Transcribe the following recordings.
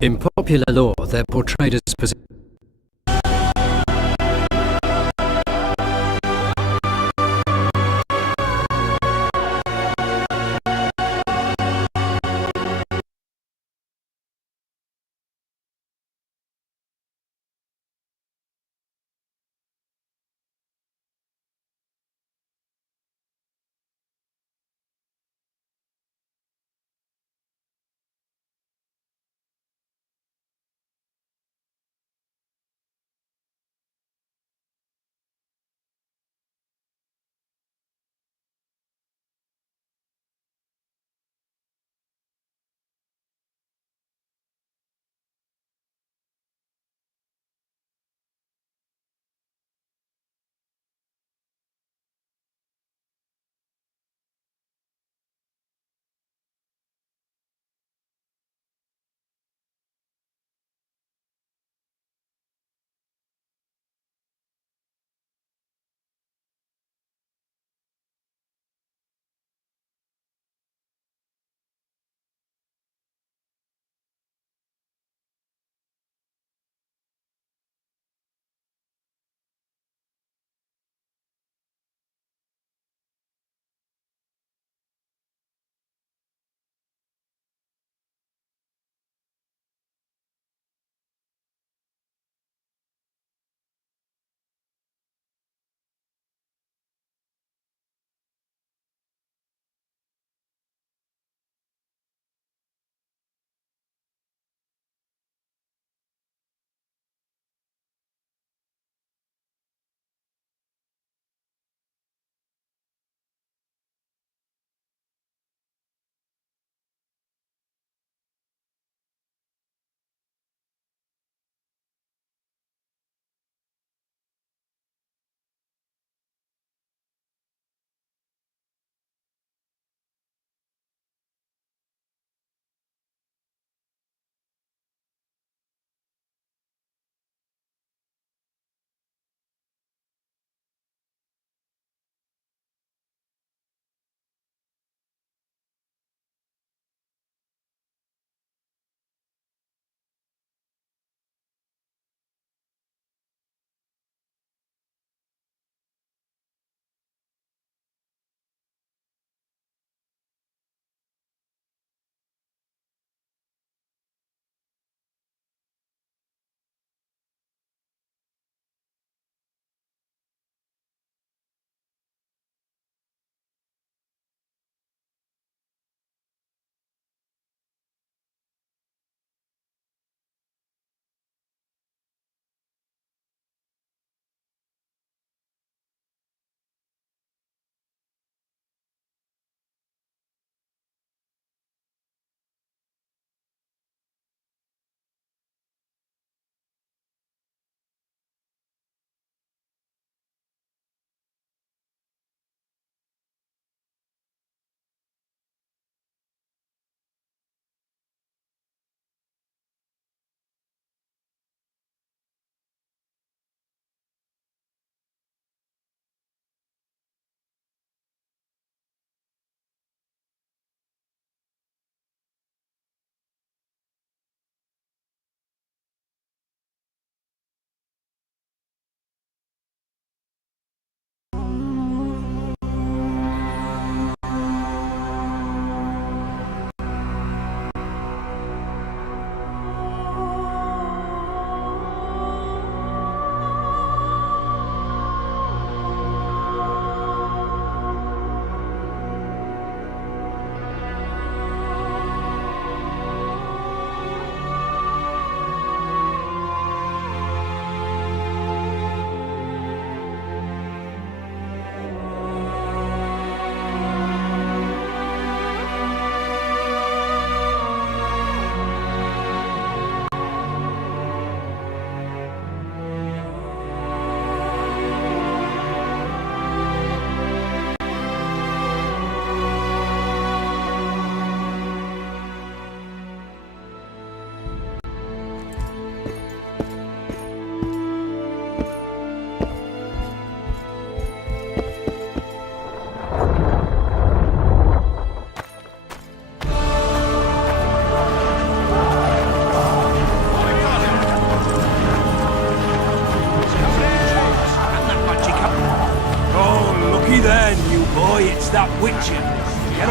In popular lore, they're portrayed as possessed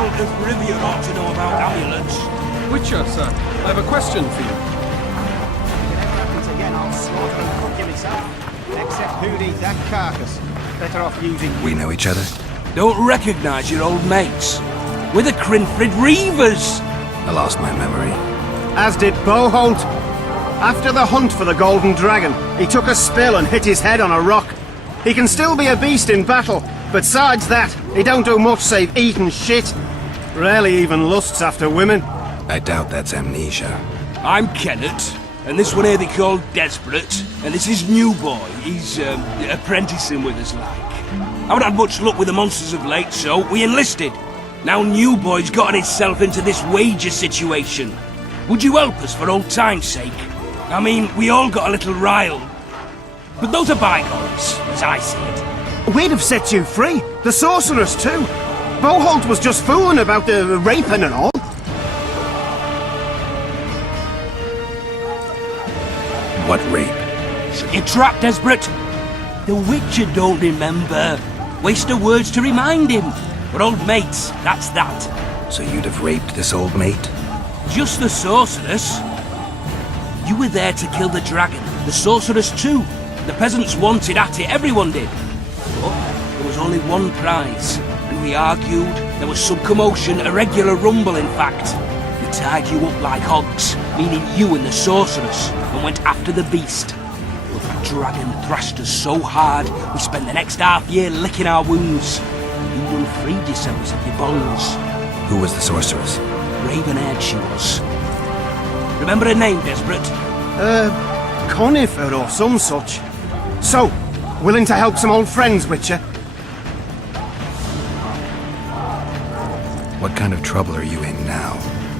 Geralt of Rivia ought to know about amulets. Witcher, sir, I have a question for you. If it ever happens again, I'll slaughter and cook you myself. Except who'd eat that carcass? Better off using you. We know each other? Don't recognise your old mates. We're the Crinfrid Reavers! I lost my memory. As did Boholt. After the hunt for the Golden Dragon, he took a spill and hit his head on a rock. He can still be a beast in battle, but besides that, he don't do much save eat and shit. Rarely even lusts after women. I doubt that's amnesia. I'm Kenneth, and this one here they call Desperate, and this is New Boy. He's apprenticing with us, like. I haven't had much luck with the monsters of late, so we enlisted. Now New Boy's gotten himself into this wager situation. Would you help us for old time's sake? I mean, we all got a little riled. But those are bygones, as I see it. We'd have set you free. The sorceress too. Boholt was just fooling about the raping and all. What rape? Shut your trap, Desperate. The Witcher don't remember. Waste of words to remind him. We're old mates, that's that. So you'd have raped this old mate? Just the sorceress. You were there to kill the dragon. The sorceress too. The peasants wanted at it, everyone did. But there was only one prize. And we argued, there was some commotion, a regular rumble in fact. We tied you up like hogs, meaning you and the sorceress, and went after the beast. But the dragon thrashed us so hard, we spent the next half year licking our wounds. You unfreed yourselves of your bonds. Who was the sorceress? Raven-haired she was. Remember her name, Desperate? Conifer or some such. So, willing to help some old friends, Witcher? What kind of trouble are you in now?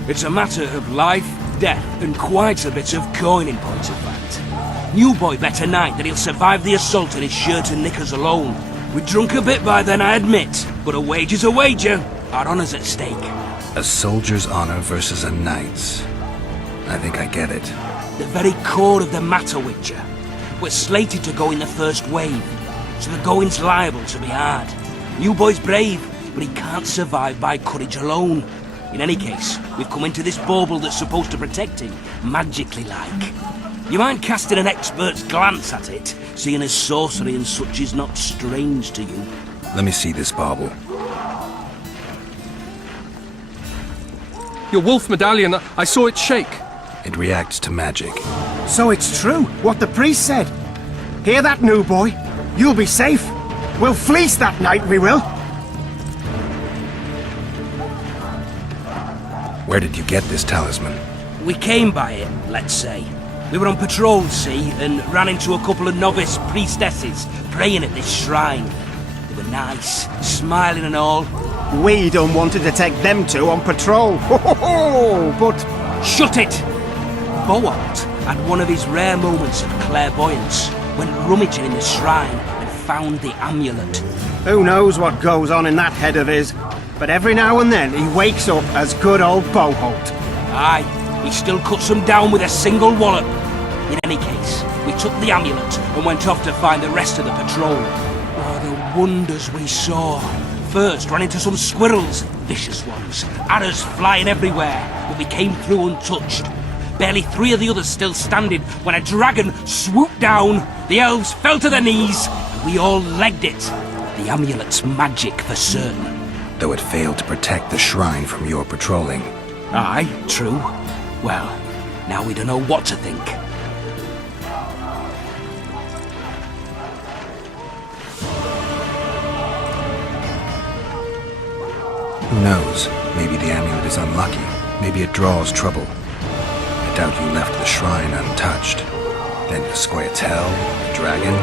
It's a matter of life, death, and quite a bit of coin in point of fact. New Boy bet tonight that he'll survive the assault in his shirt and knickers alone. We'd drunk a bit by then, I admit, but a wager's a wager. Our honour's at stake. A soldier's honor versus a knight's. I think I get it. The very core of the matter, Witcher. We're slated to go in the first wave, so the going's liable to be hard. New Boy's brave, but he can't survive by courage alone. In any case, we've come into this bauble that's supposed to protect him, magically like. You mind casting an expert's glance at it, seeing as sorcery and such is not strange to you? Let me see this bauble. Your wolf medallion, I saw it shake. It reacts to magic. So it's true, what the priest said. Hear that, New Boy? You'll be safe. We'll fleece that night, we will. Where did you get this talisman? We came by it, let's say. We were on patrol, see, and ran into a couple of novice priestesses praying at this shrine. They were nice, smiling and all. We done wanted to take them two on patrol. Ho ho ho! But Shut it! Boholt had one of his rare moments of clairvoyance, went rummaging in the shrine and found the amulet. who knows what goes on in that head of his? But every now and then he wakes up as good old Boholt. Aye, he still cuts them down with a single wallop. In any case, we took the amulet and went off to find the rest of the patrol. Oh, the wonders we saw. First, ran into some squirrels, vicious ones, arrows flying everywhere, but we came through untouched. Barely 3 of the others still standing when a dragon swooped down. The elves fell to their knees, and we all legged it. The amulet's magic for certain. Though it failed to protect the shrine from your patrolling. Aye, true. Well, now we don't know what to think. Who knows? Maybe the amulet is unlucky. Maybe it draws trouble. I doubt you left the shrine untouched. Then the Scoia'tael, the dragon.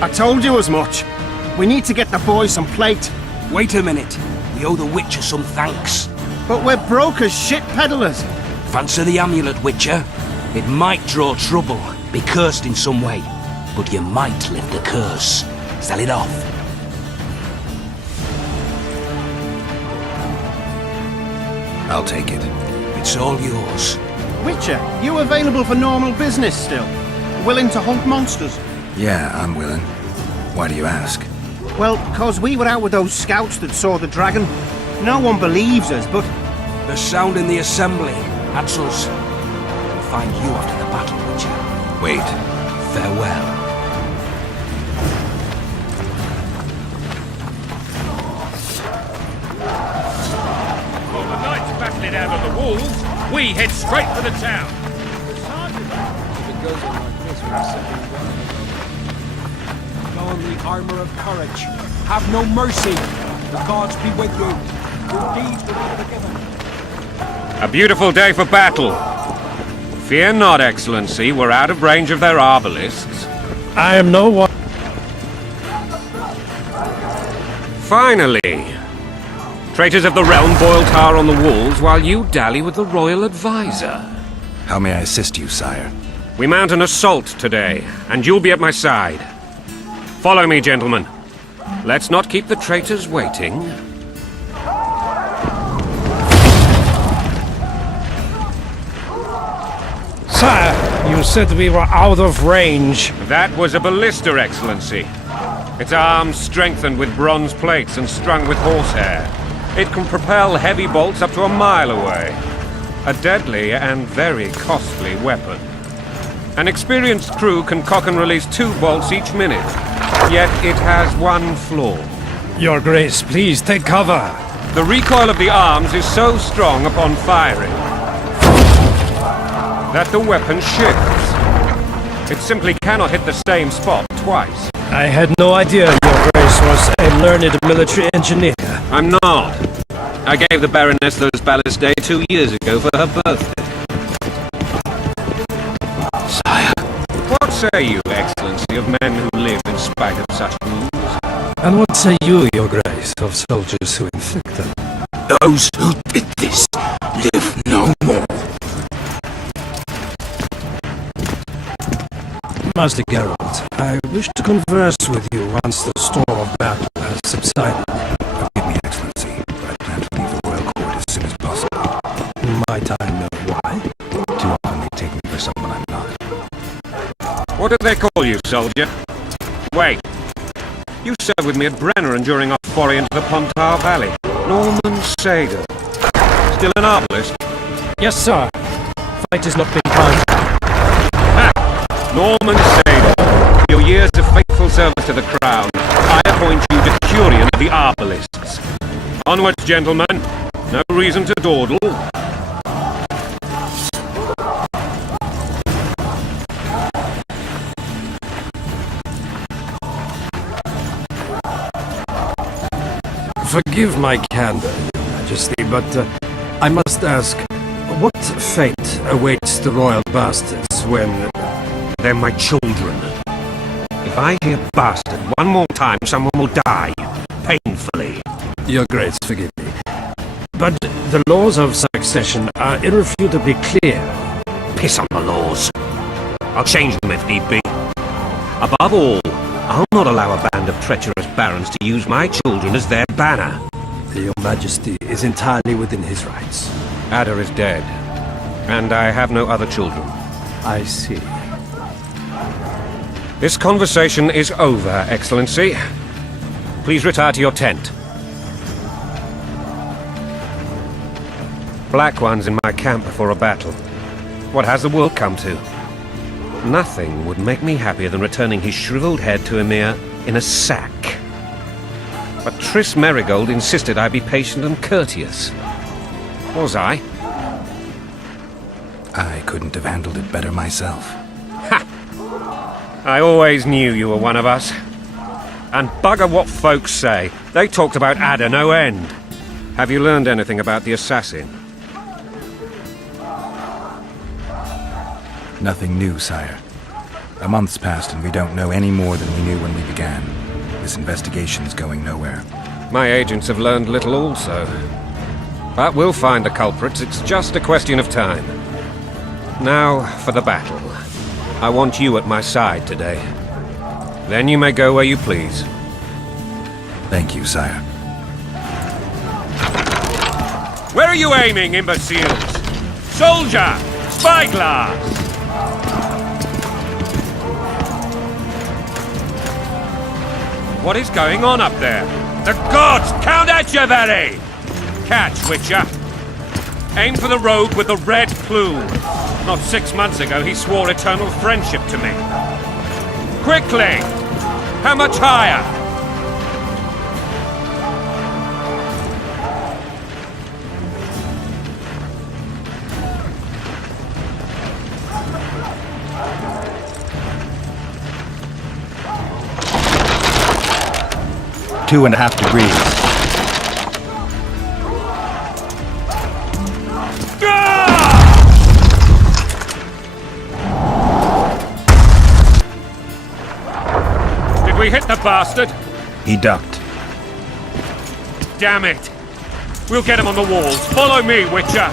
I told you as much. We need to get the boys some plate. Wait a minute. We owe the Witcher some thanks. But we're broke as shit peddlers. Fancy the amulet, Witcher. It might draw trouble, be cursed in some way, but you might lift the curse. Sell it off. I'll take it. It's all yours. Witcher, you available for normal business still? Willing to hunt monsters? Yeah, I'm willing. Why do you ask? Well, 'cause we were out with those scouts that saw the dragon. No one believes us, but The sound in the assembly. That's us. We'll find you after the battle, Witcher. Wait. Farewell. While the knights battle it out on the walls, we head straight for the town. Don the armor of courage. Have no mercy. The gods be with you. Your deeds will be forgiven. A beautiful day for battle. Fear not, Excellency, we're out of range of their arbalists. I am no one. Finally! Traitors of the realm boil tar on the walls while you dally with the royal advisor. How may I assist you, sire? We mount an assault today, and you'll be at my side. Follow me, gentlemen. Let's not keep the traitors waiting. Sire, you said we were out of range. That was a ballista, Excellency. Its arms strengthened with bronze plates and strung with horsehair. It can propel heavy bolts up to a mile away. A deadly and very costly weapon. An experienced crew can cock and release 2 bolts each minute. Yet it has one flaw. Your Grace, please take cover. The recoil of the arms is so strong upon firing that the weapon shifts. It simply cannot hit the same spot twice. I had no idea Your Grace was a learned military engineer. I'm not. I gave the Baroness those ballistae 2 years ago for her birthday. Sire. What say you, Excellency, of men who live in spite of such wounds? And what say you, Your Grace, of soldiers who inflict them? Those who did this live no more. Master Geralt, I wish to converse with you once the storm of battle has subsided. Forgive me, Excellency, but I plan to leave the royal court as soon as possible. Might I know why? Too often they take me for someone I'm not. What do they call you, soldier? Wait. You served with me at Brenner and during our foray into the Pontar Valley. Norman Sager. Still an arbalist? Yes, sir. Fight has not been kind. Norman Sager, for your years of faithful service to the crown, I appoint you Decurion of the Arbalists. Onwards, gentlemen. No reason to dawdle. Forgive my candor, Your Majesty, but I must ask, what fate awaits the royal bastards when... They're my children. If I hear bastard one more time, someone will die. Painfully. Your Grace, forgive me. But the laws of succession are irrefutably clear. Piss on the laws. I'll change them if need be. Above all, I'll not allow a band of treacherous barons to use my children as their banner. Your Majesty is entirely within his rights. Ada is dead, and I have no other children. I see. This conversation is over, Excellency. Please retire to your tent. Black ones in my camp before a battle. What has the world come to? Nothing would make me happier than returning his shriveled head to Emir in a sack. But Triss Merigold insisted I be patient and courteous. Was I? I couldn't have handled it better myself. Ha! I always knew you were one of us. And bugger what folks say. They talked about Ada no end. Have you learned anything about the assassin? Nothing new, sire. A month's passed and we don't know any more than we knew when we began. This investigation's going nowhere. My agents have learned little also. But we'll find the culprits. It's just a question of time. Now for the battle. I want you at my side today. Then you may go where you please. Thank you, sire. Where are you aiming, imbeciles? Soldier! Spyglass! What is going on up there? The gods! Count Etcheverry! catch, Witcher. Aim for the rogue with the red plume. Not 6 months ago, he swore eternal friendship to me. Quickly! How much higher? Two and a half degrees. Did we hit the bastard? He ducked. Damn it! We'll get him on the walls. Follow me, Witcher!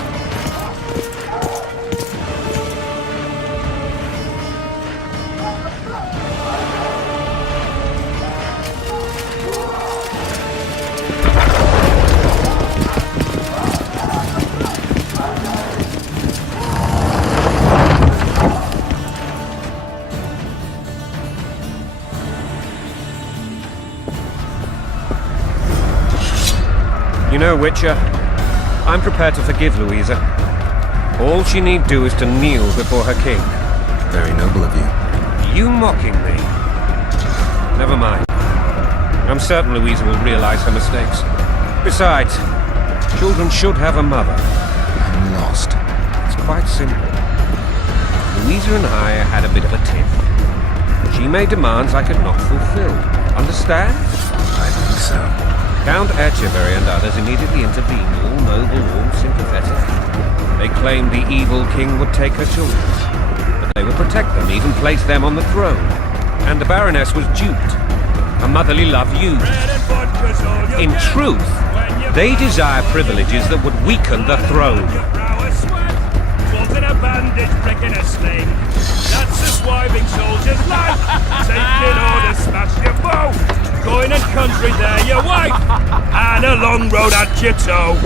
You know, Witcher, I'm prepared to forgive Louisa. All she need do is to kneel before her king. Very noble of you. You mocking me? Never mind. I'm certain Louisa will realize her mistakes. Besides, children should have a mother. I'm lost. It's quite simple. Louisa and I had a bit of a tiff. She made demands I could not fulfill. Understand? I think so. Count Etcheverry and others immediately intervened, all noble, all sympathetic. They claimed the evil king would take her children, but they would protect them, even place them on the throne. And the Baroness was duped. Her motherly love used. In truth, they desire privileges that would weaken the throne. In a bandage, brick in a sling. That's a swiving soldier's life. Taking orders, smash your foe. Going and country there, your wife. And a long road at your toe.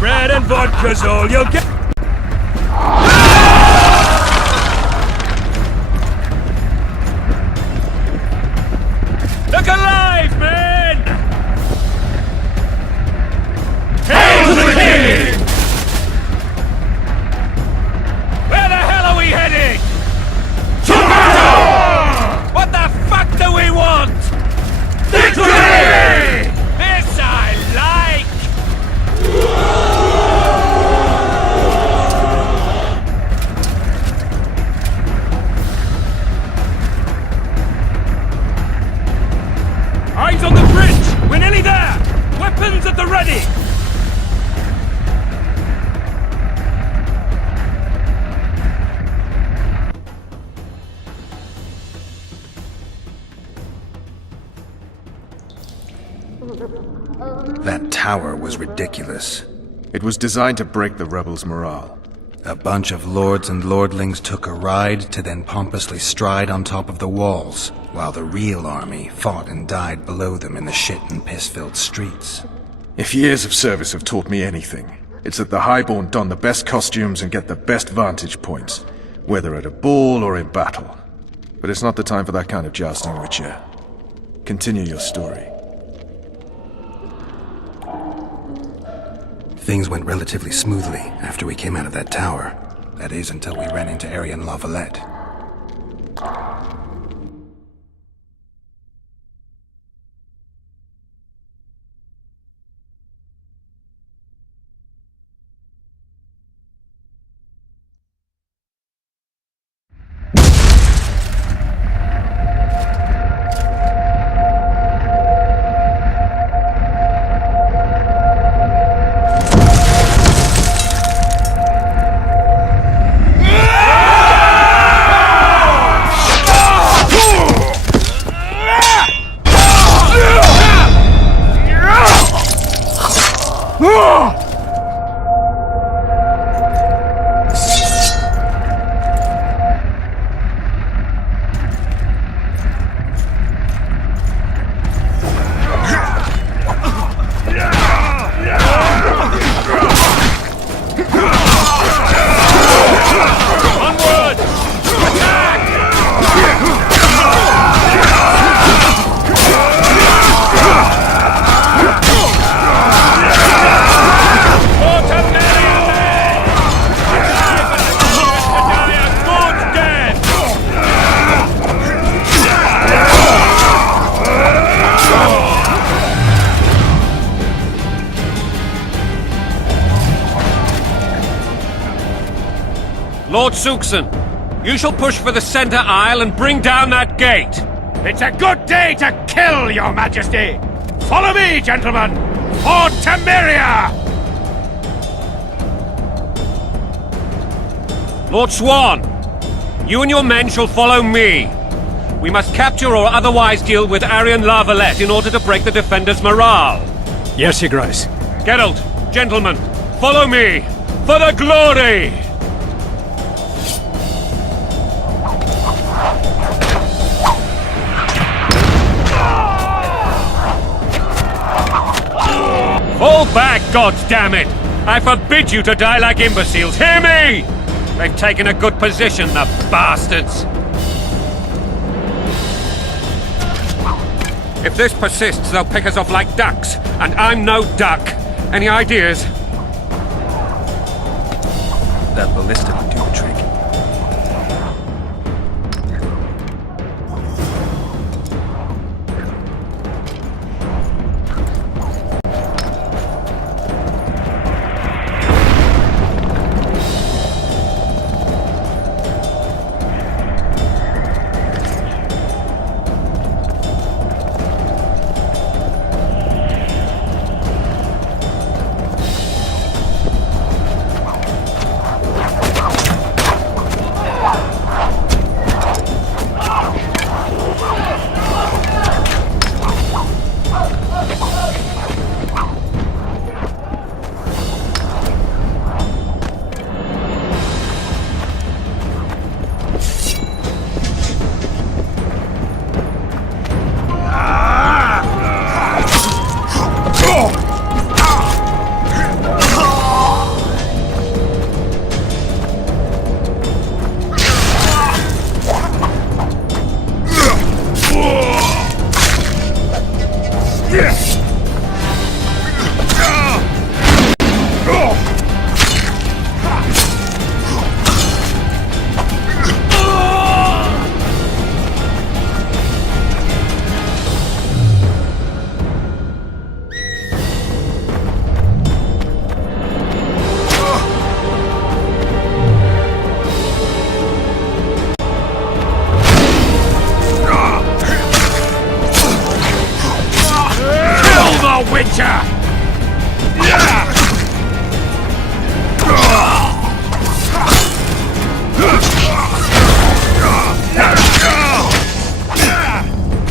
Bread and vodka's all you'll get. Look alive, men! Hail to the king! Where the hell are we heading? To battle! What the fuck do we want? Victory! This I like! Eyes on the bridge! We're nearly there! Weapons at the ready! That tower was ridiculous. It was designed to break the rebels' morale. A bunch of lords and lordlings took a ride to then pompously stride on top of the walls, while the real army fought and died below them in the shit and piss-filled streets. If years of service have taught me anything, it's that the Highborn don the best costumes and get the best vantage points, whether at a ball or in battle. But it's not the time for that kind of jousting, Witcher. Continue your story. Things went relatively smoothly after we came out of that tower. That is, until we ran into Arian La Valette. Lord Suxon, you shall push for the center aisle and bring down that gate. It's a good day to kill, your majesty! Follow me, gentlemen! For Temeria! Lord Swan, you and your men shall follow me. We must capture or otherwise deal with Arian La Valette in order to break the defenders' morale. Yes, Your Grace. Geralt, gentlemen, follow me! For the glory! Fall back, goddammit! I forbid you to die like imbeciles, hear me! They've taken a good position, the bastards! If this persists, they'll pick us off like ducks, and I'm no duck. Any ideas? That ballista would do the trick.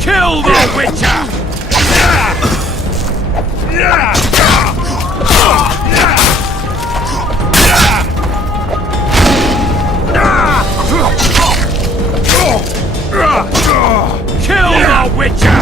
Kill the Witcher! Kill the Witcher!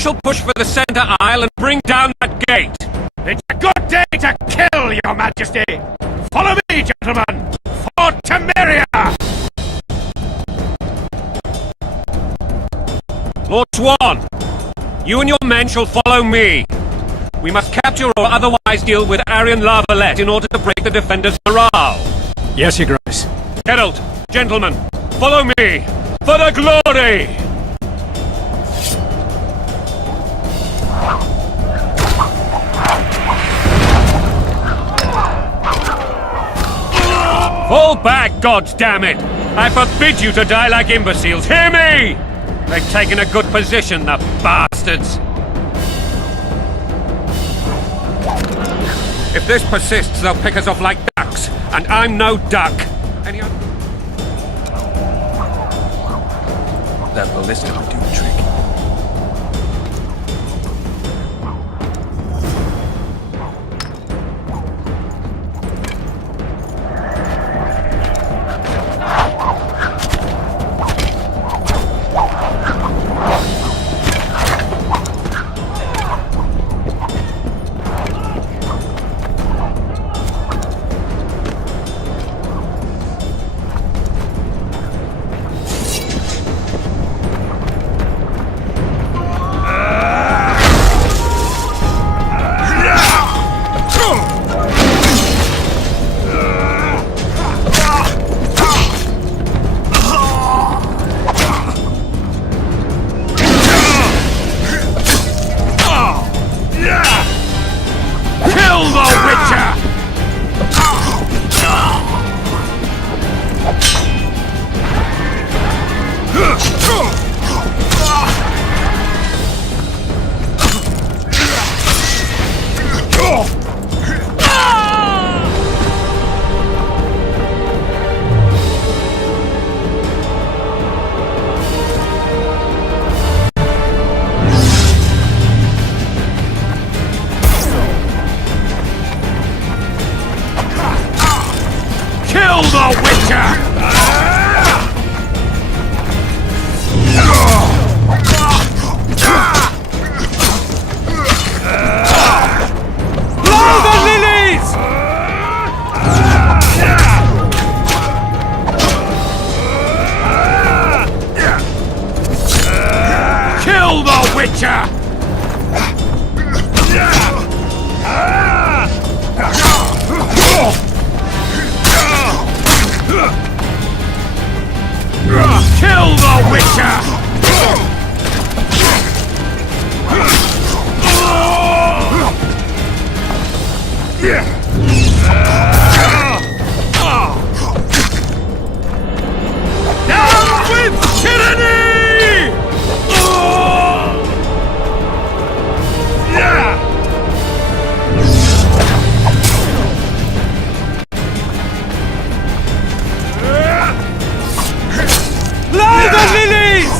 shall push for the center aisle and bring down that gate. It's a good day to kill, your majesty! Follow me, gentlemen! For Temeria! Lord Swan, you and your men shall follow me. We must capture or otherwise deal with Arian La Valette in order to break the defenders' morale. Yes, Your Grace. Herald, gentlemen, follow me! For the glory! Fall back, goddammit! I forbid you to die like imbeciles, hear me! They've taken a good position, the bastards! If this persists, they'll pick us off like ducks, and I'm no duck! Any other... That ballista would do the trick. Kill the Witcher! Blow the lilies! Kill the Witcher! Kill the Witcher! Down with tyranny! Blow the lilies!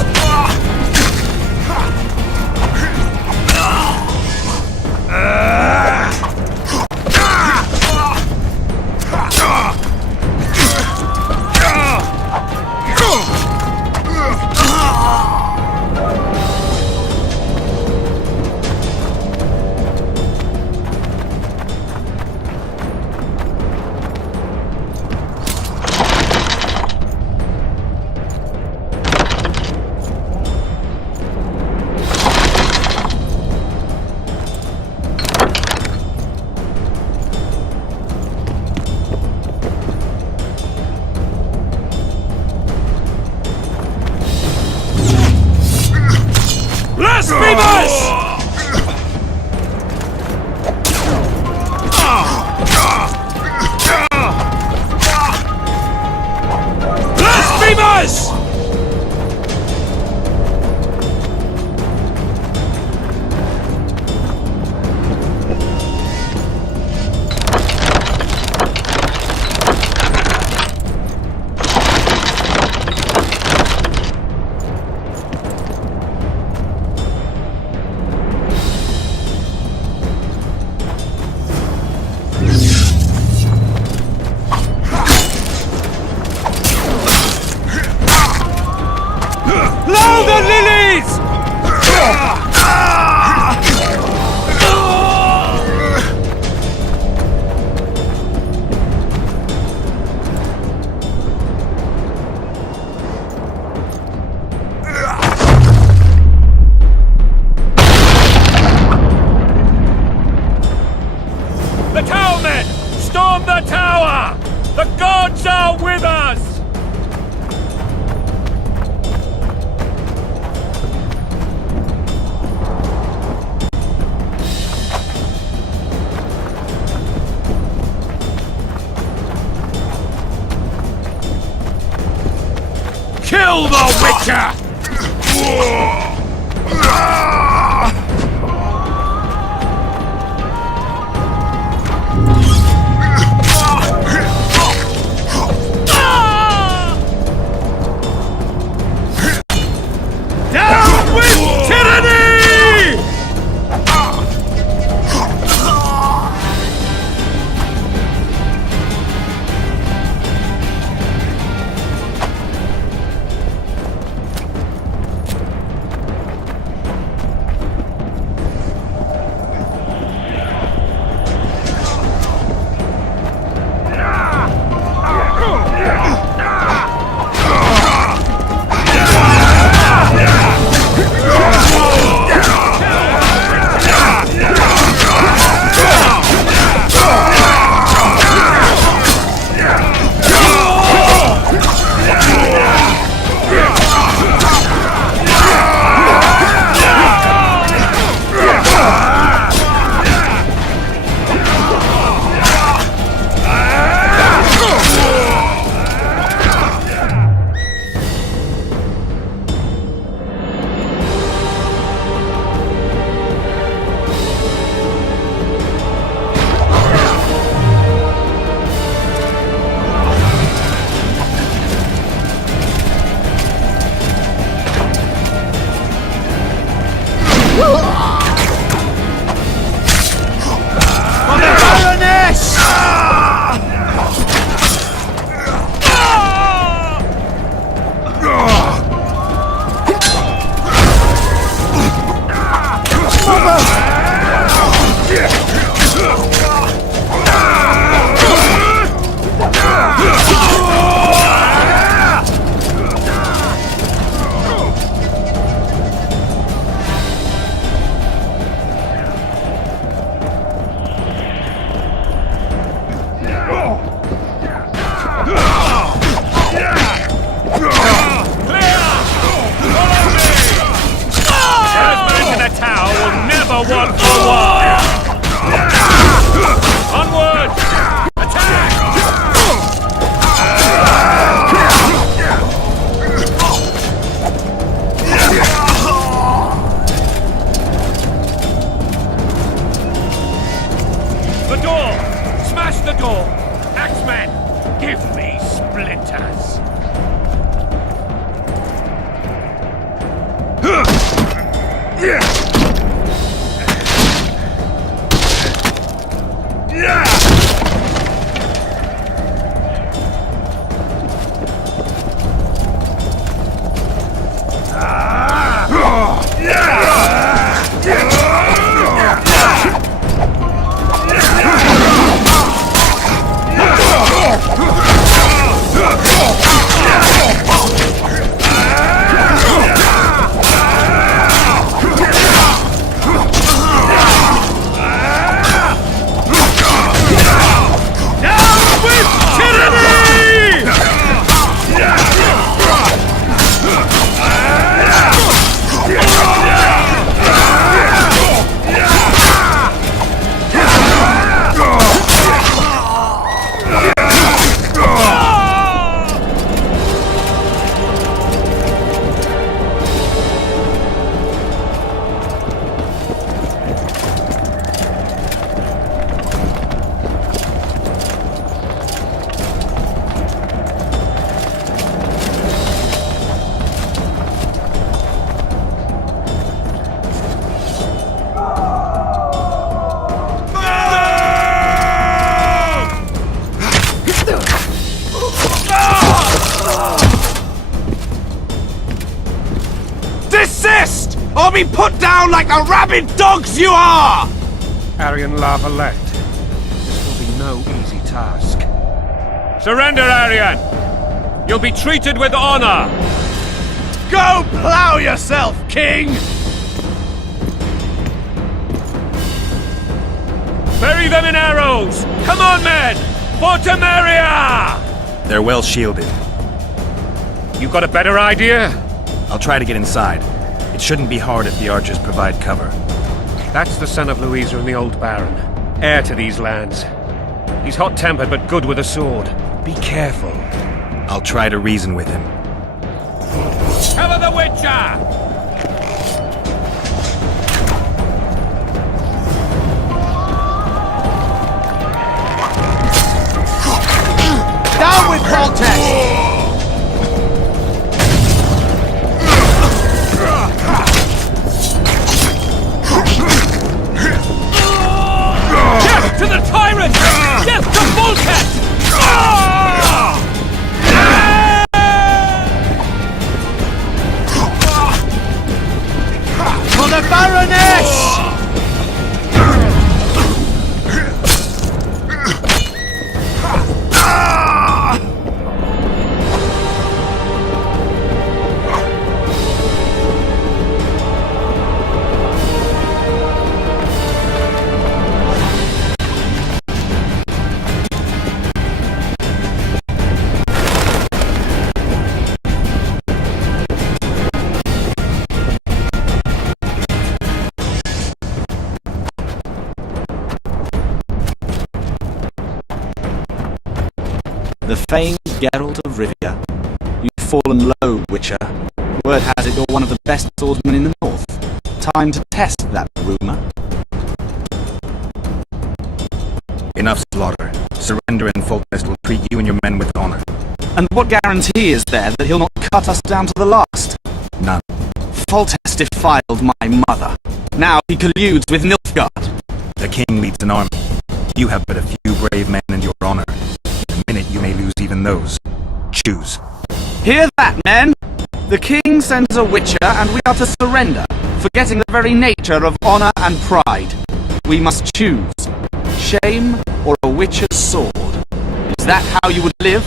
Pull the Witcher! Down with tyranny! One for one! Onward! Attack! The door! Smash the door! Axemen, give me splinters! Desist! Or be put down like the rabid dogs you are! Aryan La Valette. This will be no easy task. Surrender, Aryan! You'll be treated with honor! Go plow yourself, King! Bury them in arrows! Come on, men! For Temeria! They're well shielded. You got a better idea? I'll try to get inside. It shouldn't be hard if the archers provide cover. That's the son of Louisa and the old Baron. Heir to these lands. He's hot-tempered but good with a sword. Be careful. I'll try to reason with him. Cover the Witcher! Down with Voltex! Death to the tyrant! Death to Voltex! For the Baroness! The famed Geralt of Rivia. You've fallen low, Witcher. Word has it you're one of the best swordsmen in the north. Time to test that rumor. Enough slaughter. Surrender and Foltest will treat you and your men with honor. And what guarantee is there that he'll not cut us down to the last? None. Foltest defiled my mother. Now he colludes with Nilfgaard. The king leads an army. You have but a few brave men and your honor. The minute you may lose even those. Choose. Hear that, men! The king sends a Witcher and we are to surrender, forgetting the very nature of honor and pride. We must choose. Shame or a Witcher's sword. Is that how you would live?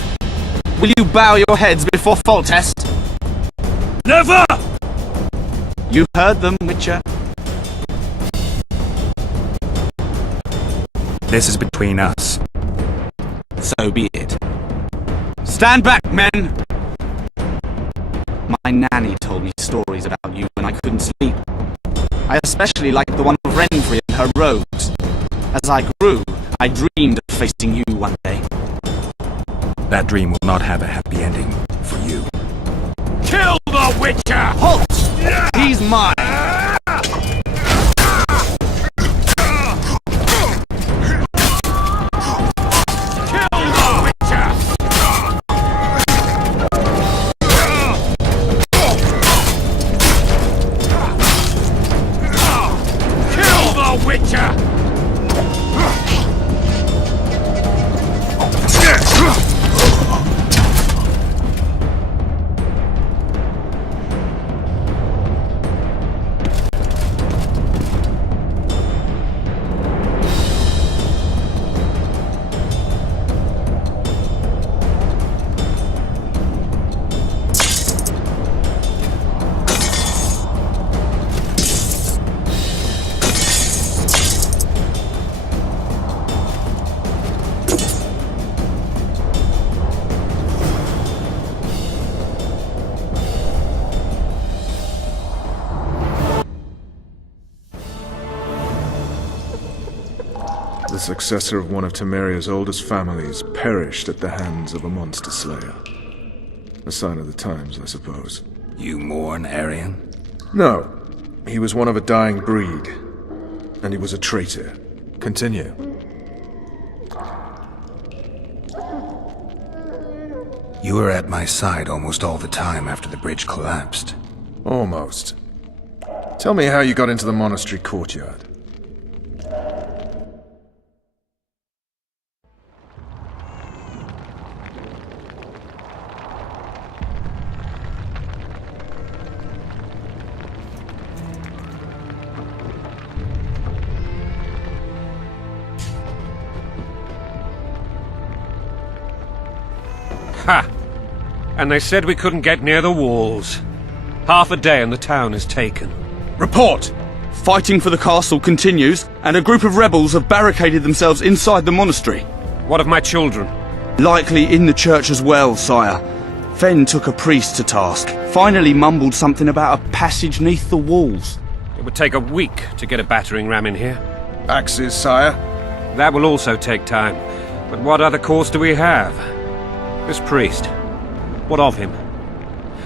Will you bow your heads before Foltest? Never! You heard them, Witcher. This is between us. So be it. Stand back, men! My nanny told me stories about you when I couldn't sleep. I especially liked the one of Renfri and her rogues. As I grew, I dreamed of facing you one day. That dream will not have a happy ending for you. Kill the Witcher! Halt! He's mine! The successor of one of Temeria's oldest families perished at the hands of a monster slayer. A sign of the times, I suppose. You mourn, Arian? No. He was one of a dying breed. And he was a traitor. Continue. You were at my side almost all the time after the bridge collapsed. Almost. Tell me how you got into the monastery courtyard. Ha! And they said we couldn't get near the walls. Half a day and the town is taken. Report! Fighting for the castle continues, and a group of rebels have barricaded themselves inside the monastery. What of my children? Likely in the church as well, sire. Fen took a priest to task, finally mumbled something about a passage neath the walls. It would take a week to get a battering ram in here. Axes, sire. That will also take time. But what other course do we have? This priest, what of him?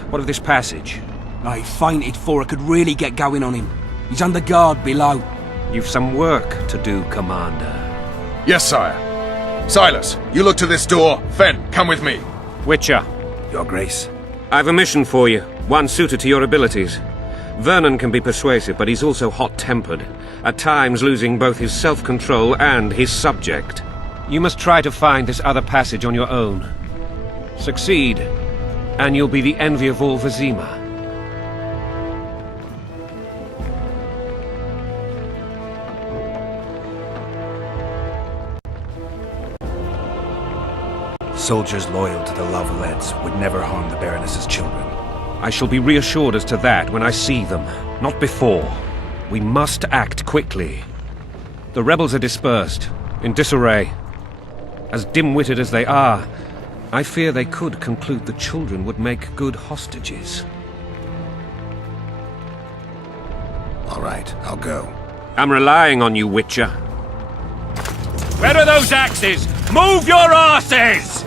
What of this passage? I fainted before I could really get going on him. He's under guard below. You've some work to do, Commander. Yes, sire. Silas, you look to this door. Fen, come with me. Witcher, Your Grace. I've a mission for you, one suited to your abilities. Vernon can be persuasive, but he's also hot-tempered, at times losing both his self-control and his subject. You must try to find this other passage on your own. Succeed, and you'll be the envy of all Vizima. Soldiers loyal to the Lavalettes would never harm the Baroness's children. I shall be reassured as to that when I see them, not before. We must act quickly. The rebels are dispersed, in disarray. As dim-witted as they are, I fear they could conclude the children would make good hostages. All right, I'll go. I'm relying on you, Witcher. Where are those axes? Move your arses!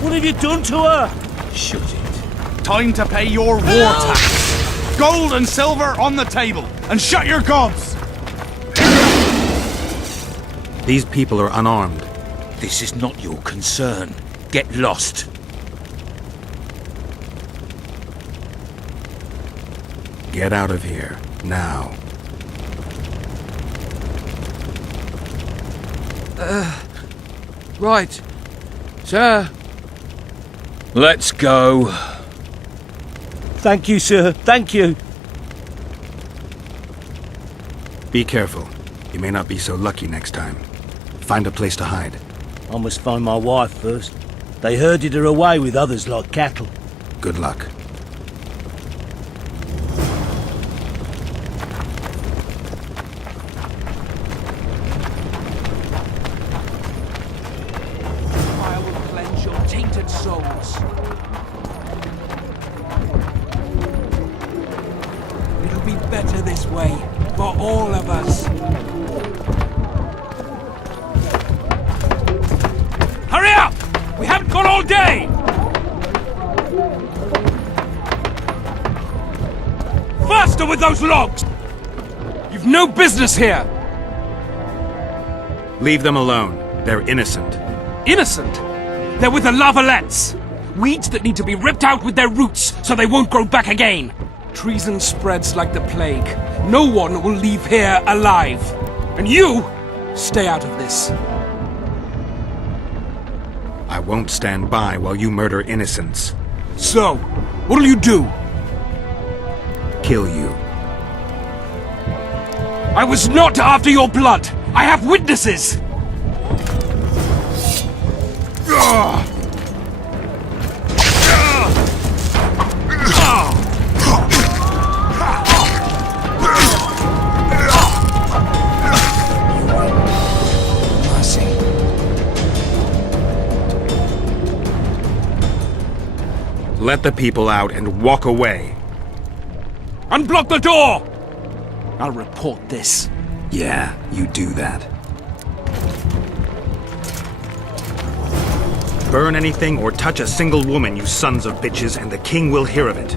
What have you done to her? Shut it. Time to pay your war tax. Gold and silver on the table, and shut your gobs! These people are unarmed. This is not your concern. Get lost. Get out of here, now. Right. Sir. Let's go. Thank you, sir. Thank you. Be careful. You may not be so lucky next time. Find a place to hide. I must find my wife first. They herded her away with others like cattle. Good luck. I will cleanse your tainted souls. It'll be better this way, for all of us. Hurry up! We haven't got all day! Faster with those logs! You've no business here! Leave them alone. They're innocent. Innocent? They're with the Lavalettes. Weeds that need to be ripped out with their roots so they won't grow back again. Treason spreads like the plague. No one will leave here alive. And you, stay out of this. I won't stand by while you murder innocents. So, what'll you do? Kill you. I was not after your blood. I have witnesses. Let the people out and walk away. Unblock the door! I'll report this. Yeah, you do that. Burn anything or touch a single woman, you sons of bitches, and the king will hear of it.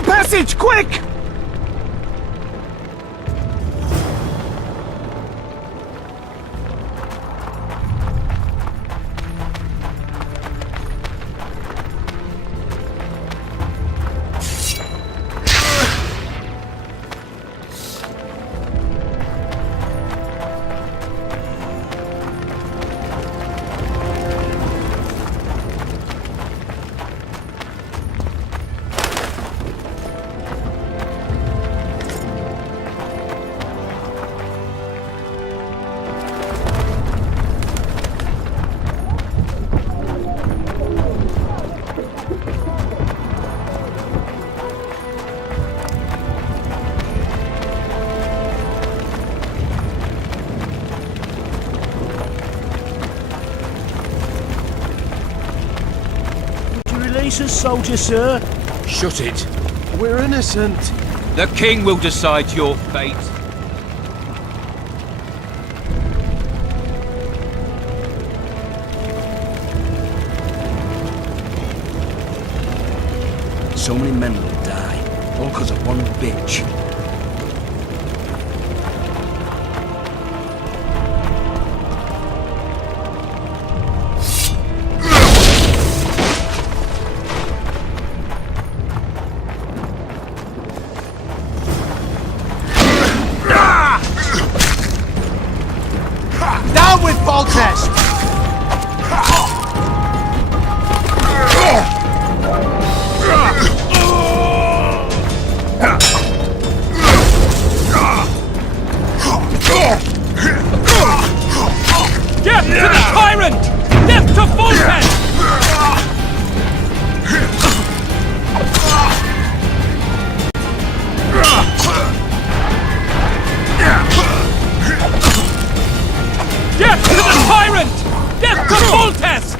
the passage, quick! Release us, soldier, sir. Shut it. We're innocent. The king will decide your fate. So many men will die, all because of one bitch. Down with Foltest! Death to the tyrant! Death to Foltest! Death to the tyrant! Death to Foltest!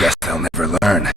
Guess they'll never learn.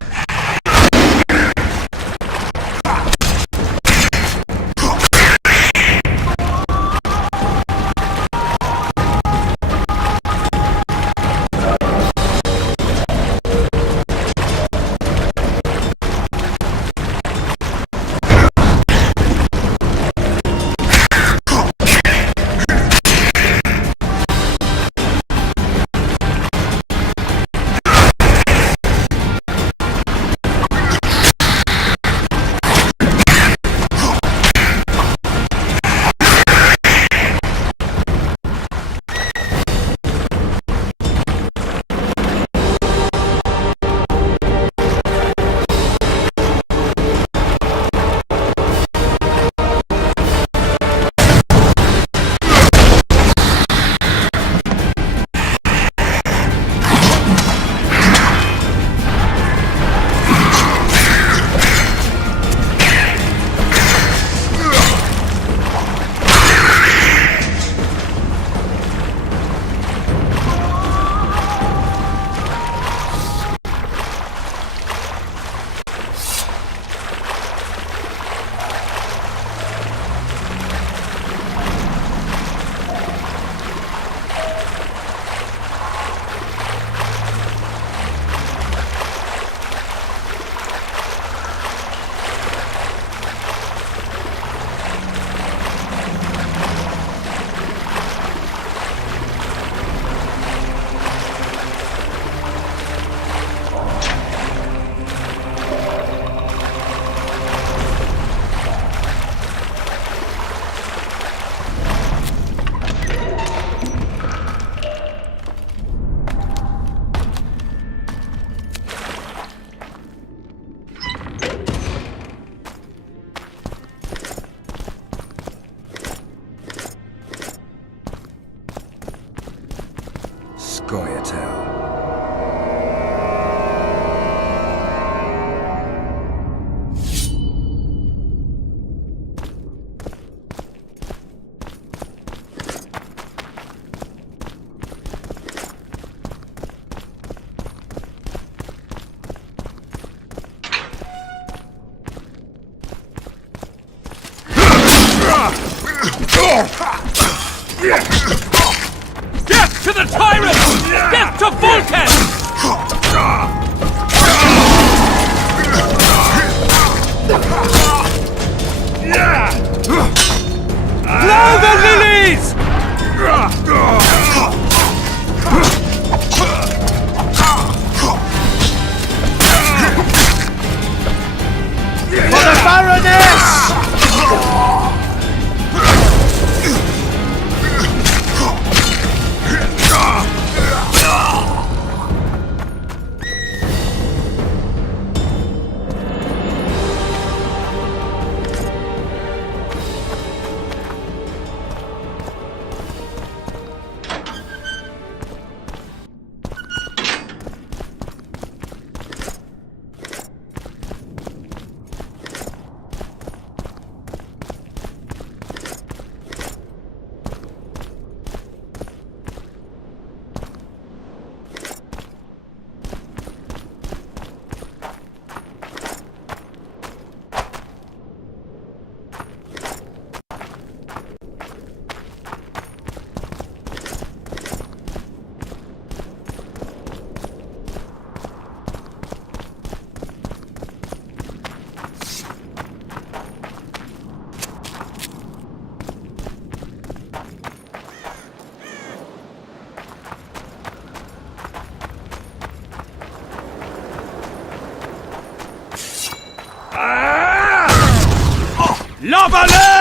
Scoia'tael. Death to the tyrant! Death to Voltes! Blow the lilies! For the Baroness! Lavalet!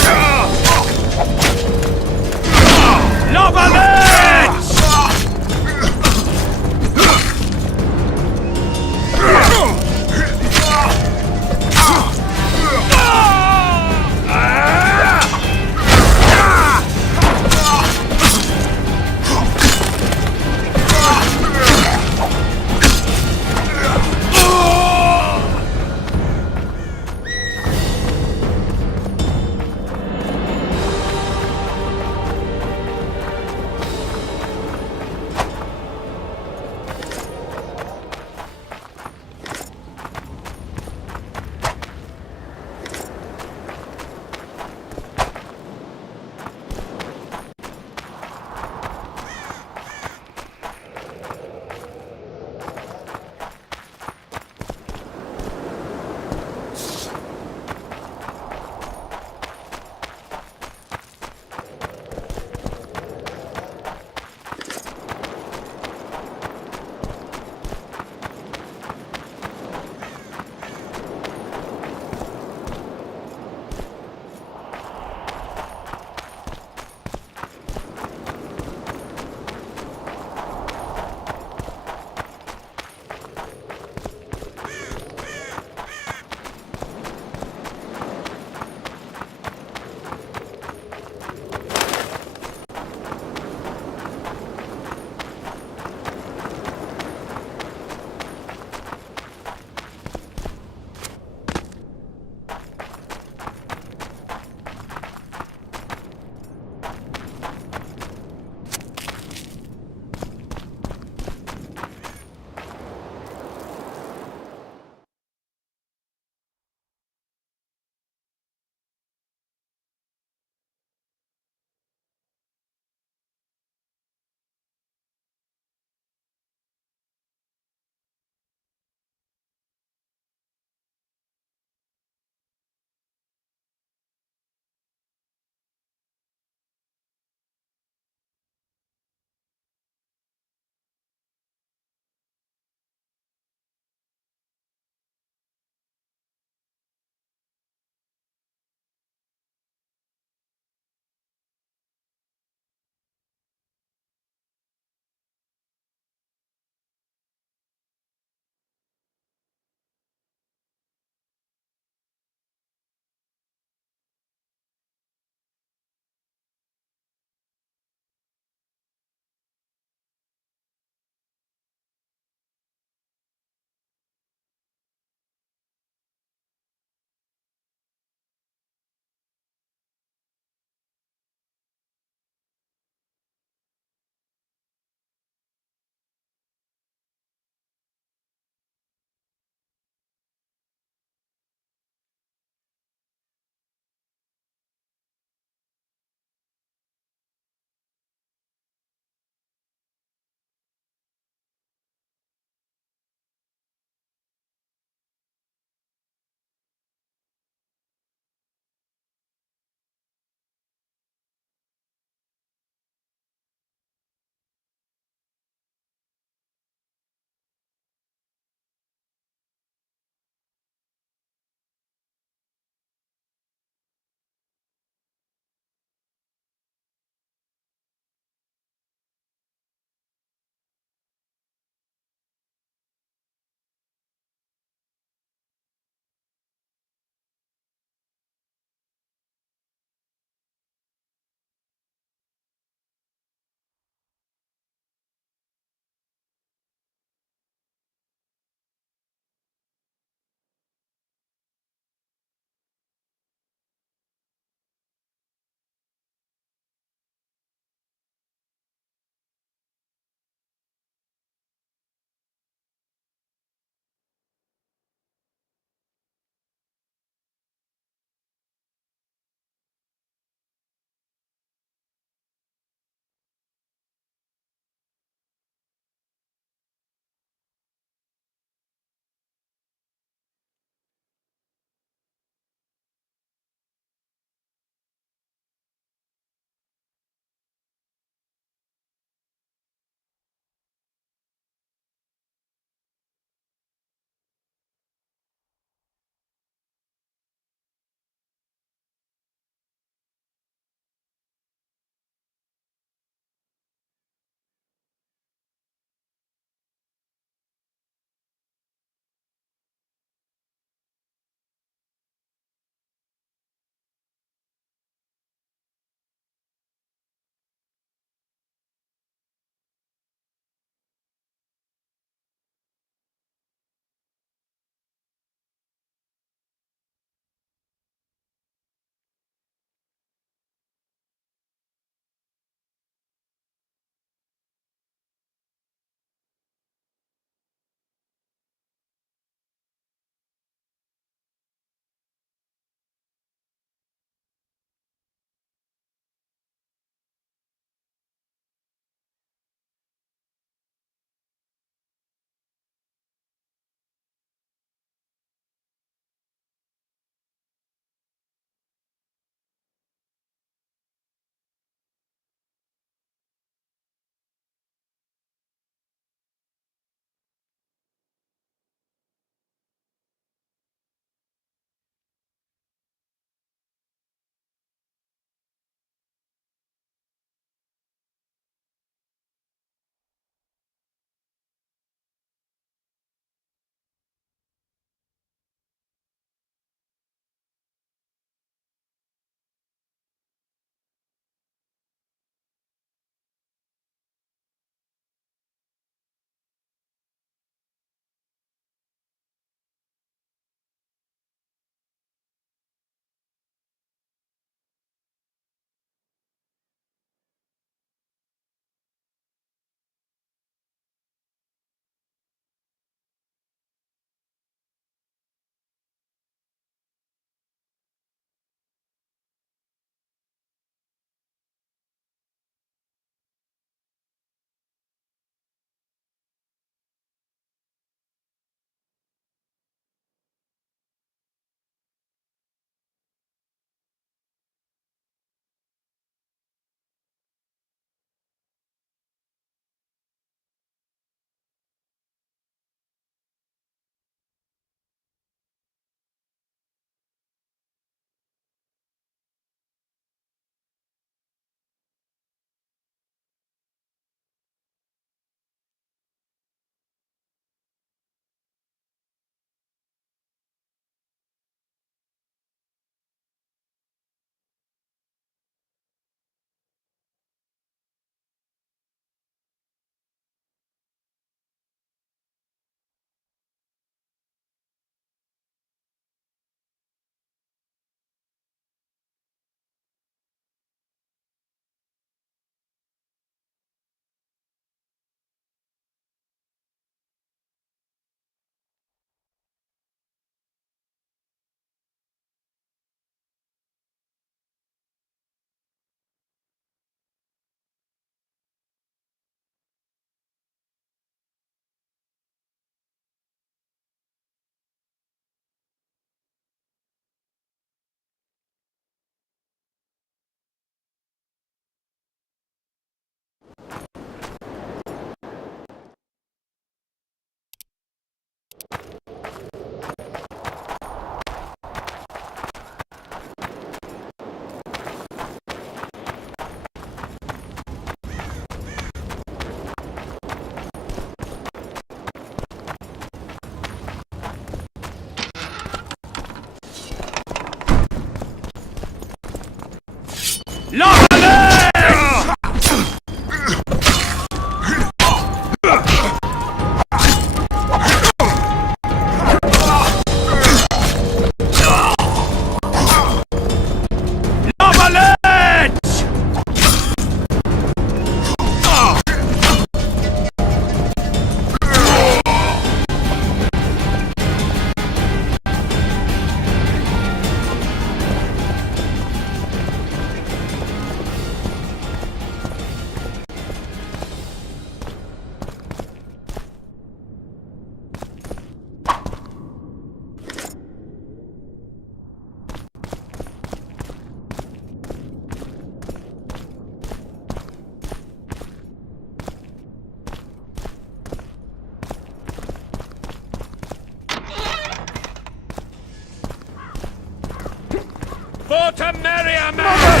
For Temeria, man!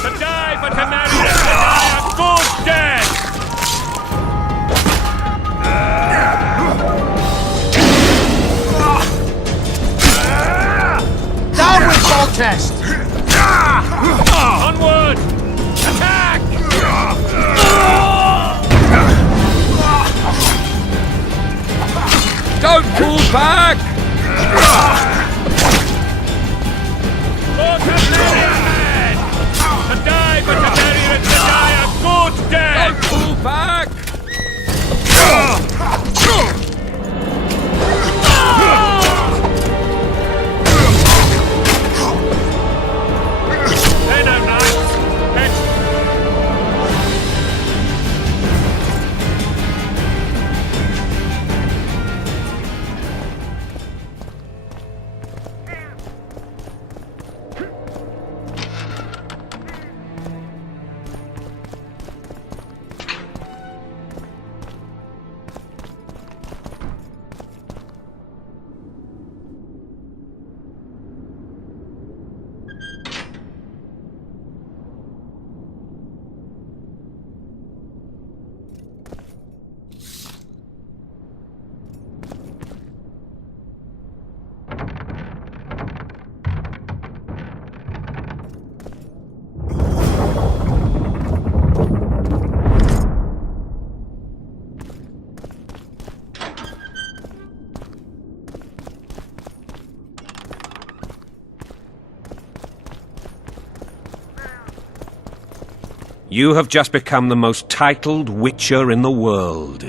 To die for Temeria, to die a good death! Down with Foltest! Onward! Attack! Don't pull back! For Temeria, man! To die for Temeria, to die a good death! Don't pull back! You have just become the most titled witcher in the world.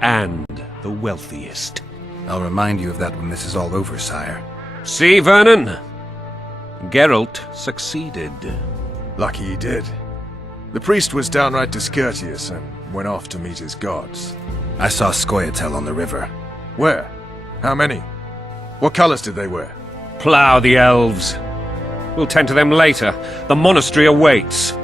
And the wealthiest. I'll remind you of that when this is all over, sire. See, Vernon? Geralt succeeded. Lucky he did. The priest was downright discourteous and went off to meet his gods. I saw Scoia'tael on the river. Where? How many? What colors did they wear? Plough the elves. We'll tend to them later. The monastery awaits.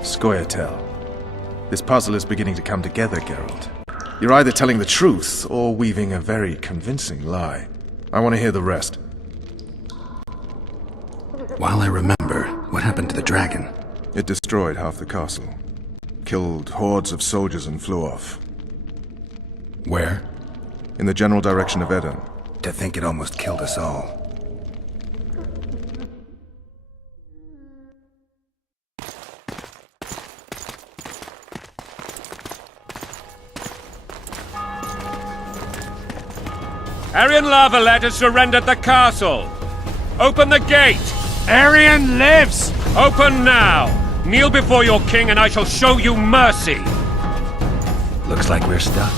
Scoia'tael. This puzzle is beginning to come together, Geralt. You're either telling the truth or weaving a very convincing lie. I want to hear the rest. While I remember, what happened to the dragon? It destroyed half the castle. Killed hordes of soldiers and flew off. Where? In the general direction of Eden. To think it almost killed us all. Arian Lavalet has surrendered the castle. Open the gate. Arian lives! Open now. Kneel before your king and I shall show you mercy. Looks like we're stuck.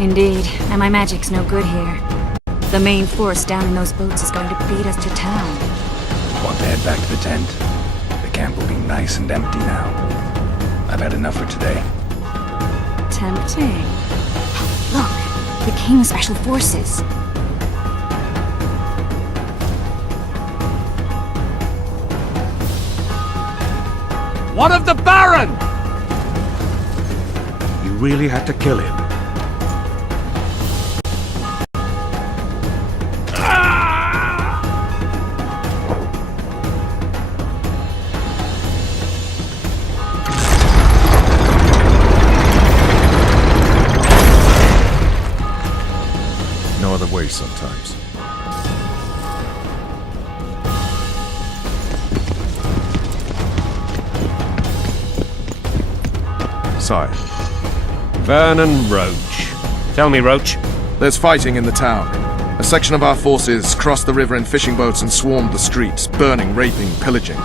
Indeed, and my magic's no good here. The main force down in those boats is going to beat us to town. Want to head back to the tent? The camp will be nice and empty now. I've had enough for today. Tempting. Look, the King's Special Forces. What of the Baron? You really had to kill him. No other way sometimes. Sire. Vernon Roach. Tell me, Roach. There's fighting in the town. A section of our forces crossed the river in fishing boats and swarmed the streets, burning, raping, pillaging.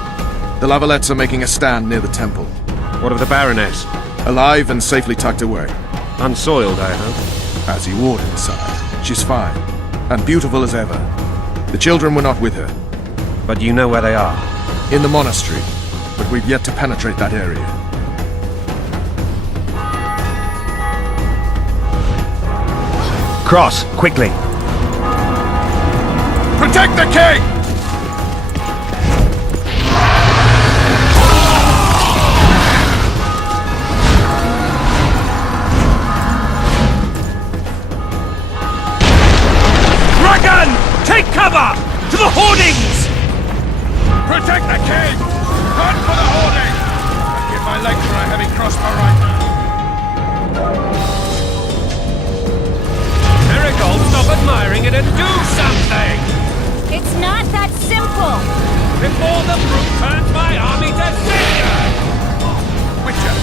The Lavalets are making a stand near the temple. What of the Baroness? Alive and safely tucked away. Unsoiled, I hope. As you ordered, sire. She's fine. And beautiful as ever. The children were not with her. But you know where they are? In the monastery. But we've yet to penetrate that area. Cross, quickly. Protect the king! cover! To the hoardings! Protect the king! Run for the hoarding! I'd give my leg for a heavy crossbow right now. Miracle, stop admiring it and do something! It's not that simple! Before the brute turns my army to cinder! Witcher,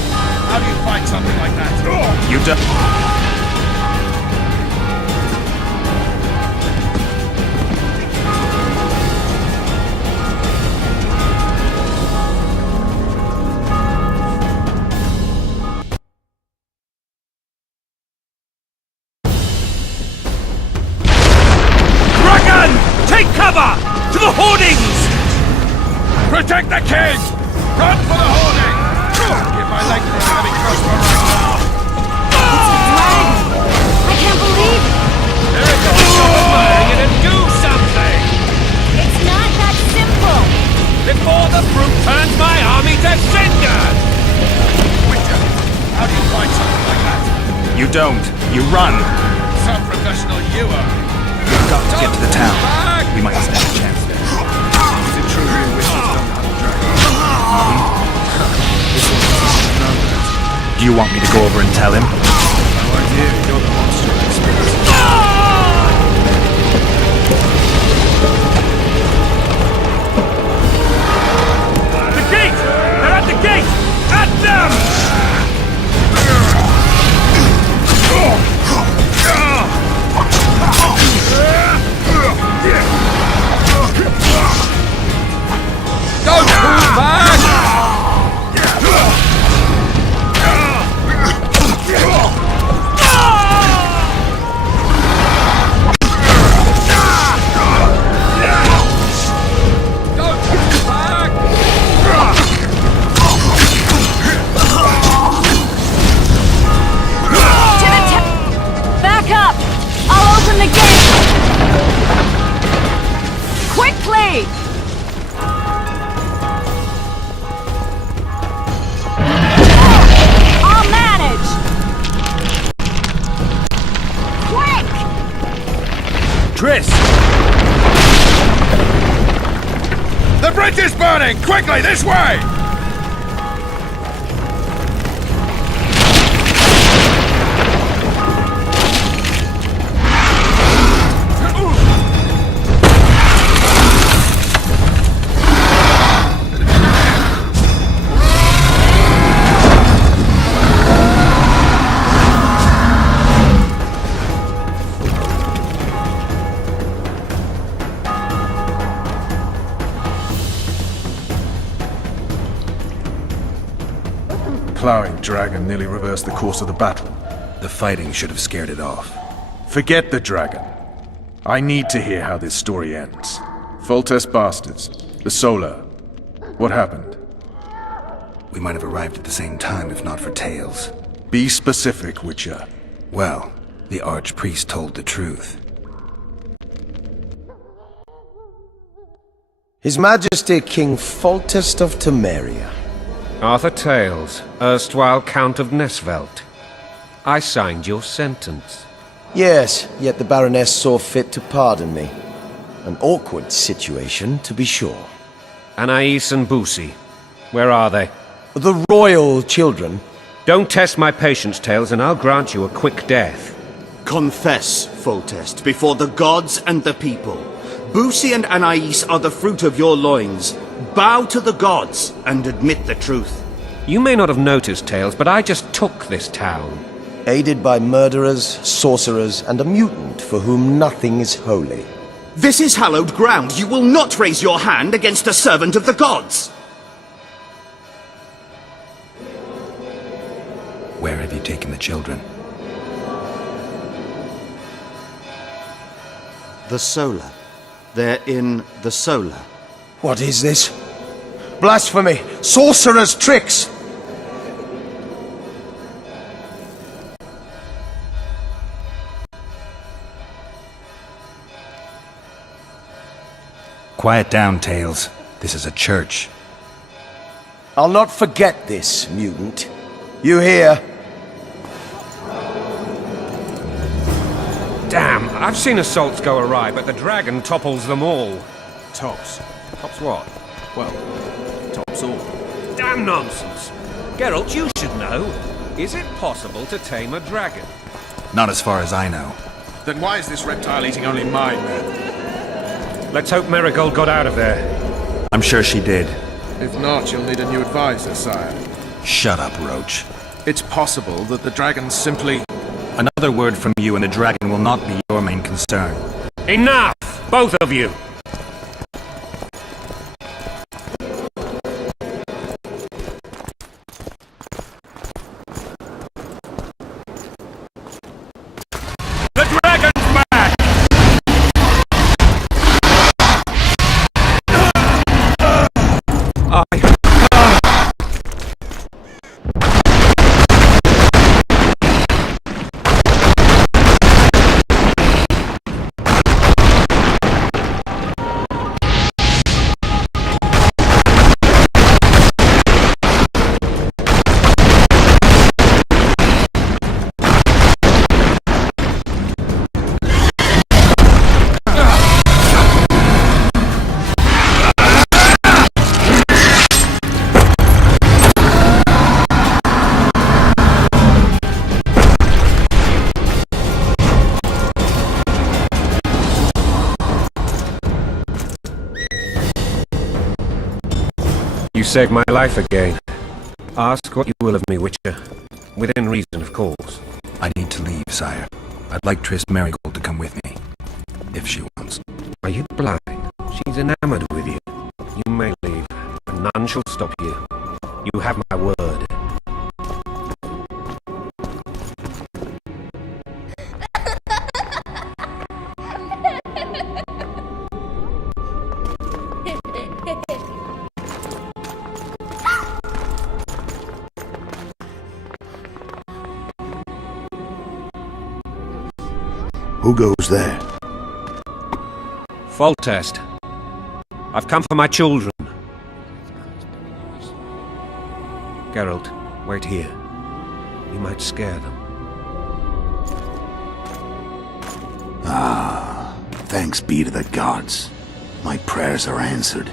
how do you fight something like that? You don't... Dragon! Take cover! To the hoardings! Protect the king! Run for the hoarding! Give my leg for a heavy crossbow right now. I can't believe it! Miracle, stop admiring it and do something! It's not that simple! Before the brute turns my army to cinder! Witcher, how do you fight something like that? You don't. You run. Some professional you are. We've got to get to the town. We might stand a chance there. Is it true your witches don't have a dragon? Do you want me to go over and tell him? No idea, you're the monster expert. The gate! They're at the gate! At them! Don't pull back! Back up! I'll open the gate! Quickly! I'll manage! Quick! Triss! The bridge is burning! Quickly, this way! Plowing dragon nearly reversed the course of the battle. The fighting should have scared it off. Forget the dragon. I need to hear how this story ends. Foltest bastards. The Solar. What happened? We might have arrived at the same time if not for Tails. Be specific, Witcher. Well, the Archpriest told the truth. His Majesty King Foltest of Temeria. Arthur Tails, erstwhile Count of Nesvelt. I signed your sentence. Yes, yet the Baroness saw fit to pardon me. An awkward situation, to be sure. Anais and Boussy, where are they? The royal children. Don't test my patience, Tails, and I'll grant you a quick death. Confess, Foltest, before the gods and the people. Boussy and Anais are the fruit of your loins. Bow to the gods and admit the truth. You may not have noticed, Tails, but I just took this town. Aided by murderers, sorcerers, and a mutant for whom nothing is holy. This is hallowed ground. You will not raise your hand against a servant of the gods. Where have you taken the children? The Solar. They're in the Solar. What is this? Blasphemy! Sorcerer's tricks! Quiet down, Tails. This is a church. I'll not forget this, mutant. You hear? Damn! I've seen assaults go awry, but the dragon topples them all. Tops. Tops what? Well, tops all. Damn nonsense! Geralt, you should know. Is it possible to tame a dragon? Not as far as I know. Then why is this reptile eating only my men? Let's hope Marigold got out of there. I'm sure she did. If not, you'll need a new advisor, sire. Shut up, Roach. It's possible that the dragon simply... Another word from you and the dragon will not be your main concern. Enough! Both of you! The dragon's back! You saved my life again. Ask what you will of me, Witcher. Within reason, of course. I need to leave, sire. I'd like Triss Marigold to come with me. If she wants. Are you blind? She's enamored with you. You may leave, and none shall stop you. You have my word. Who goes there? Foltest. I've come for my children. Geralt, wait here. You might scare them. Ah, thanks be to the gods. My prayers are answered.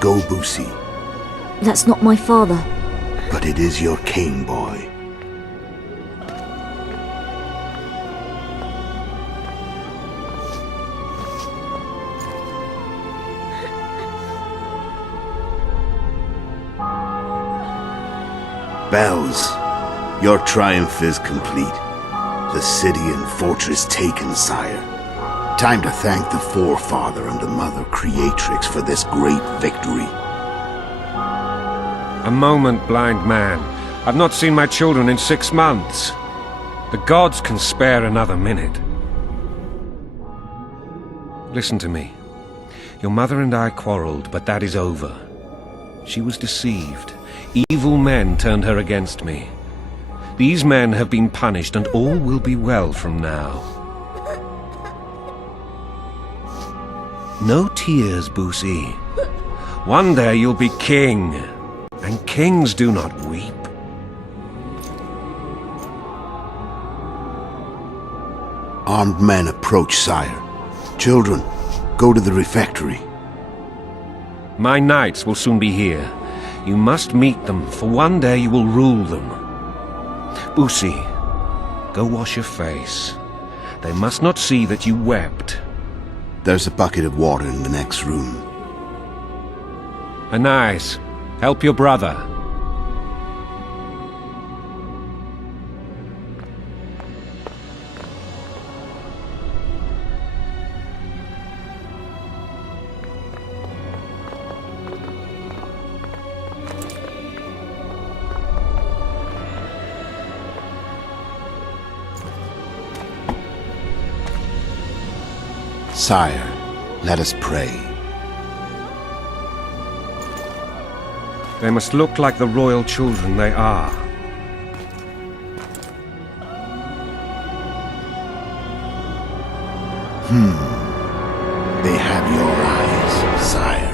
Go, Boosie. That's not my father. But it is your king, boy. Bells, your triumph is complete. The city and fortress taken, sire. Time to thank the Forefather and the Mother Creatrix for this great victory. A moment, blind man. I've not seen my children in 6 months. The gods can spare another minute. Listen to me. Your mother and I quarreled, but that is over. She was deceived. Evil men turned her against me. These men have been punished, and all will be well from now. No tears, Boosie. One day you'll be king, and kings do not weep. Armed men approach, sire. Children, go to the refectory. My knights will soon be here. You must meet them, for one day you will rule them. Boosie, go wash your face. They must not see that you wept. There's a bucket of water in the next room. Anais, help your brother. Sire, let us pray. They must look like the royal children they are. They have your eyes, sire.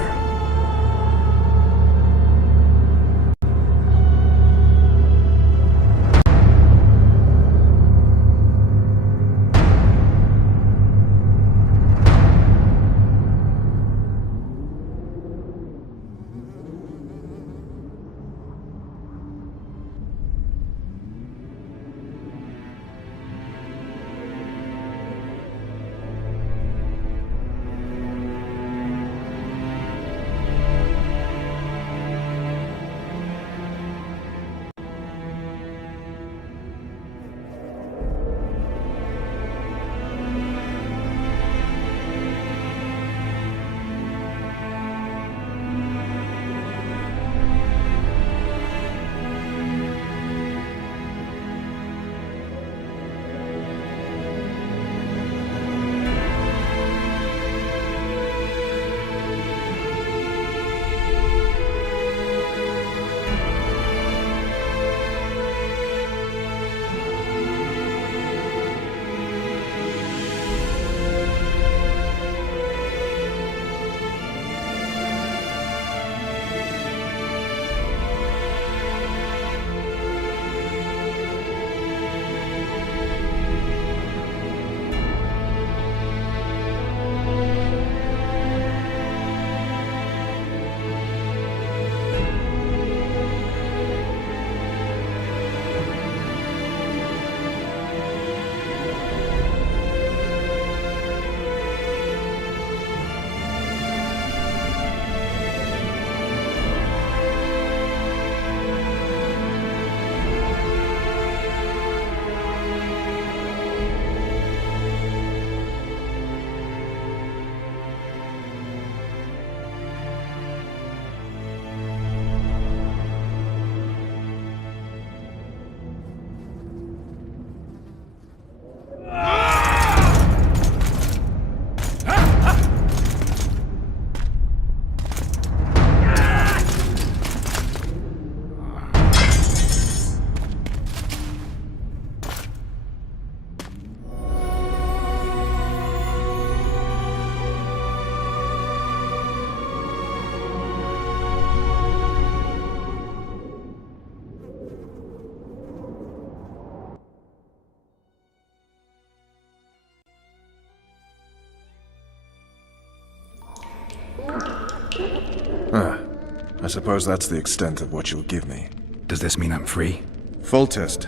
I suppose that's the extent of what you'll give me. Does this mean I'm free? Foltest,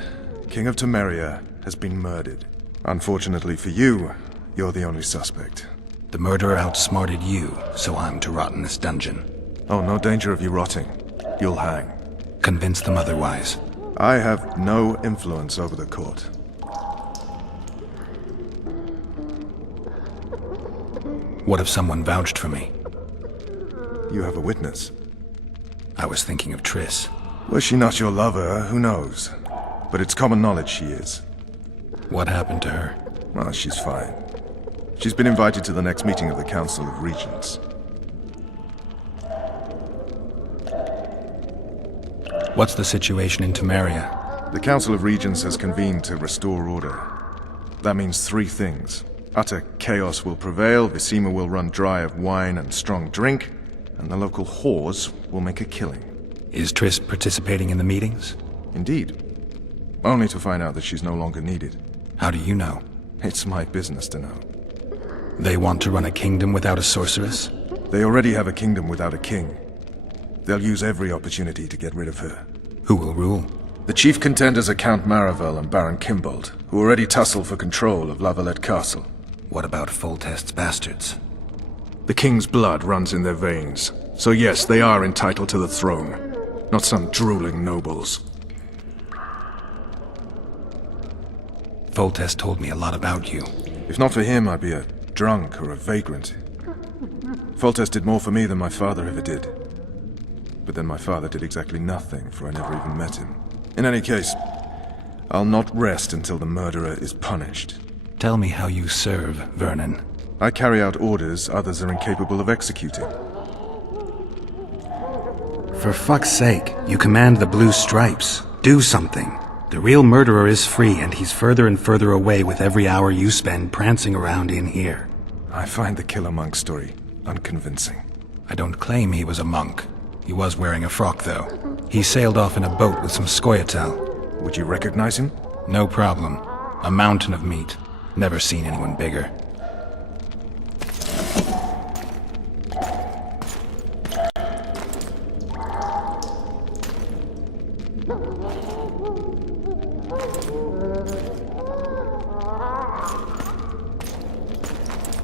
King of Temeria, has been murdered. Unfortunately for you, you're the only suspect. The murderer outsmarted you, so I'm to rot in this dungeon. Oh, no danger of you rotting. You'll hang. Convince them otherwise. I have no influence over the court. What if someone vouched for me? You have a witness. I was thinking of Triss. Was she not your lover? Who knows? But it's common knowledge she is. What happened to her? Well, she's fine. She's been invited to the next meeting of the Council of Regents. What's the situation in Temeria? The Council of Regents has convened to restore order. That means three things. Utter chaos will prevail, Vizima will run dry of wine and strong drink, and the local whores will make a killing. Is Triss participating in the meetings? Indeed. Only to find out that she's no longer needed. How do you know? It's my business to know. They want to run a kingdom without a sorceress? They already have a kingdom without a king. They'll use every opportunity to get rid of her. Who will rule? The chief contenders are Count Maravel and Baron Kimbold, who already tussle for control of La Valette Castle. What about Foltest's bastards? The king's blood runs in their veins, so yes, they are entitled to the throne, not some drooling nobles. Foltest told me a lot about you. If not for him, I'd be a drunk or a vagrant. Foltest did more for me than my father ever did. But then my father did exactly nothing, for I never even met him. In any case, I'll not rest until the murderer is punished. Tell me how you serve, Vernon. I carry out orders others are incapable of executing. For fuck's sake, you command the Blue Stripes. Do something. The real murderer is free, and he's further and further away with every hour you spend prancing around in here. I find the Killer Monk story unconvincing. I don't claim he was a monk. He was wearing a frock, though. He sailed off in a boat with some Scoia'tael. Would you recognize him? No problem. A mountain of meat. Never seen anyone bigger.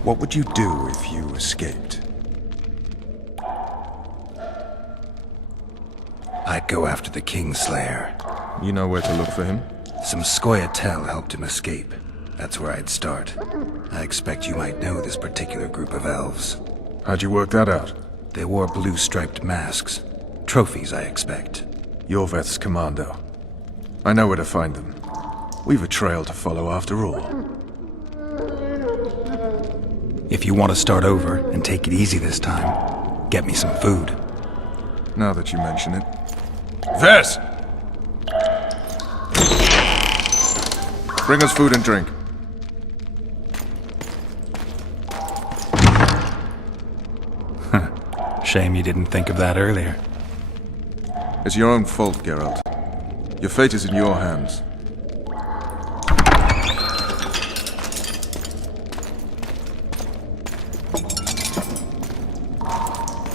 What would you do if you escaped? I'd go after the Kingslayer. You know where to look for him? Some Scoia'tael helped him escape. That's where I'd start. I expect you might know this particular group of elves. How'd you work that out? They wore blue-striped masks. Trophies, I expect. Yorveth's commando. I know where to find them. We've a trail to follow after all. If you want to start over and take it easy this time, get me some food. Now that you mention it. Ves! Bring us food and drink. Shame you didn't think of that earlier. It's your own fault, Geralt. Your fate is in your hands.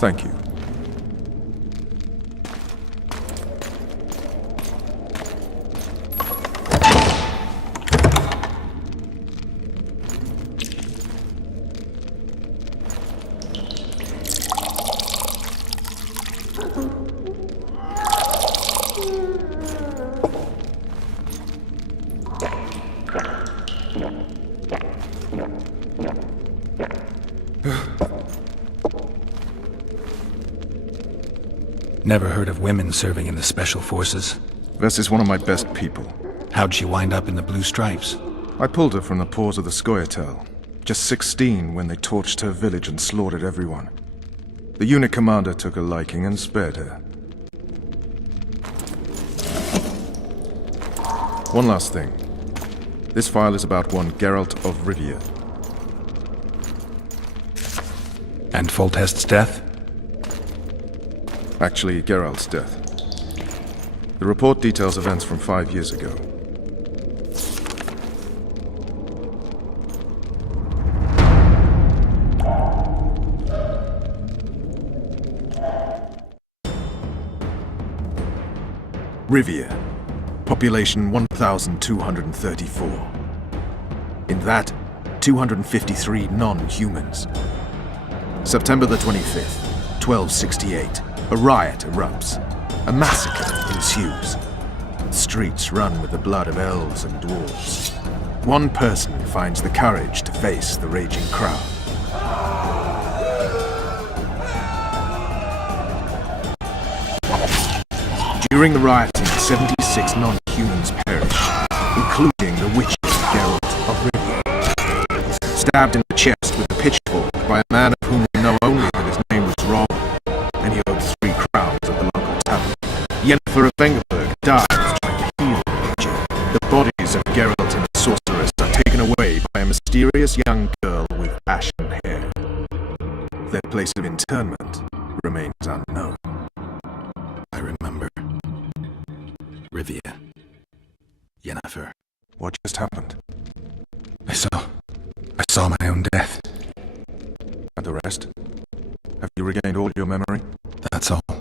Thank you. Never heard of women serving in the Special Forces. Ves is one of my best people. How'd she wind up in the Blue Stripes? I pulled her from the paws of the Scoia'tael. Just 16 when they torched her village and slaughtered everyone. The unit commander took a liking and spared her. One last thing. This file is about one Geralt of Rivia. And Foltest's death? Actually, Geralt's death. The report details events from 5 years ago. Rivia. Population 1,234. In that, 253 non-humans. September the 25th, 1268. A riot erupts. A massacre ensues. Streets run with the blood of elves and dwarves. One person finds the courage to face the raging crowd. During the rioting, 76 non-humans perish, including the witches Geralt of Rivia. Stabbed in the chest with a pitchfork by a man of whom we know only that his name was Rob, and he owed 3 crowns at the local tavern. Yennefer of Vengerberg dies trying to heal the witcher. The bodies of Geralt and the sorceress are taken away by a mysterious young girl with ashen hair. Their place of interment remains unknown. I remember. Rivia. Yennefer. What just happened? I saw my own death. And the rest? Have you regained all your memory? That's all. I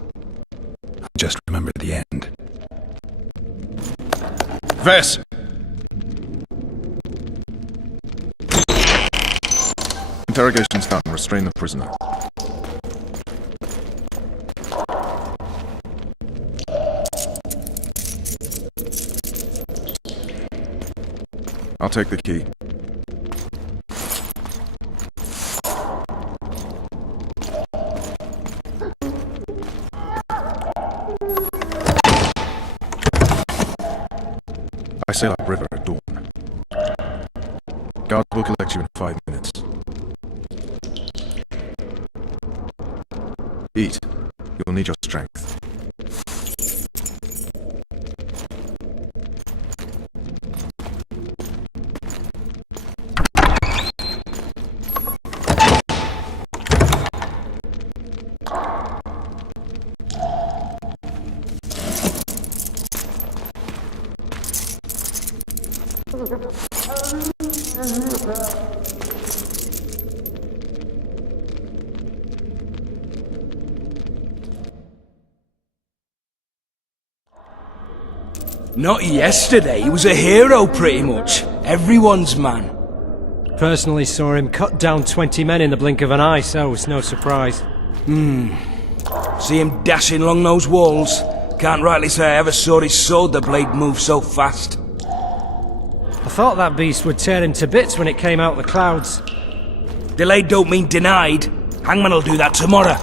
just remember the end. Ves! Interrogation's done. Restrain the prisoner. I'll take the key. I sail upriver at dawn. Guards will collect you in 5 minutes. Eat. You'll need your strength. Not yesterday, he was a hero pretty much. Everyone's man. Personally saw him cut down 20 men in the blink of an eye, so it's no surprise. See him dashing along those walls. Can't rightly say I ever saw his sword the blade move so fast. I thought that beast would tear him to bits when it came out of the clouds. Delayed don't mean denied. Hangman'll do that tomorrow.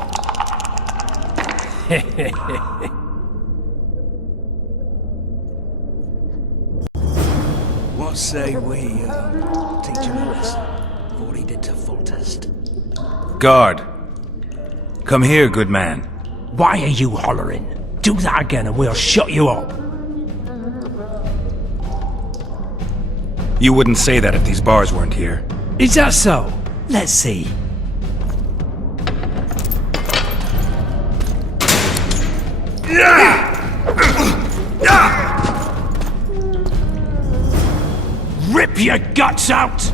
What say we teach him a lesson for what he did to Foltest? Guard. Come here, good man. Why are you hollering? Do that again and we'll shut you up. You wouldn't say that if these bars weren't here. Is that so? Let's see. Rip your guts out!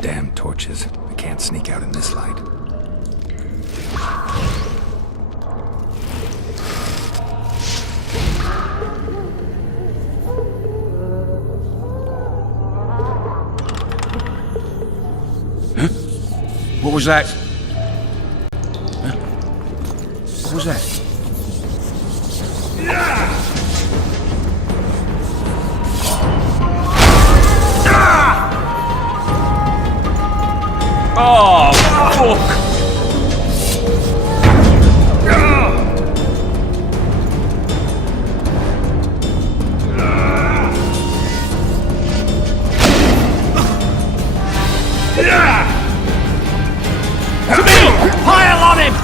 Damn torches. I can't sneak out in this light. Huh? What was that? Huh? What was that? Oh, fuck! Pile on him!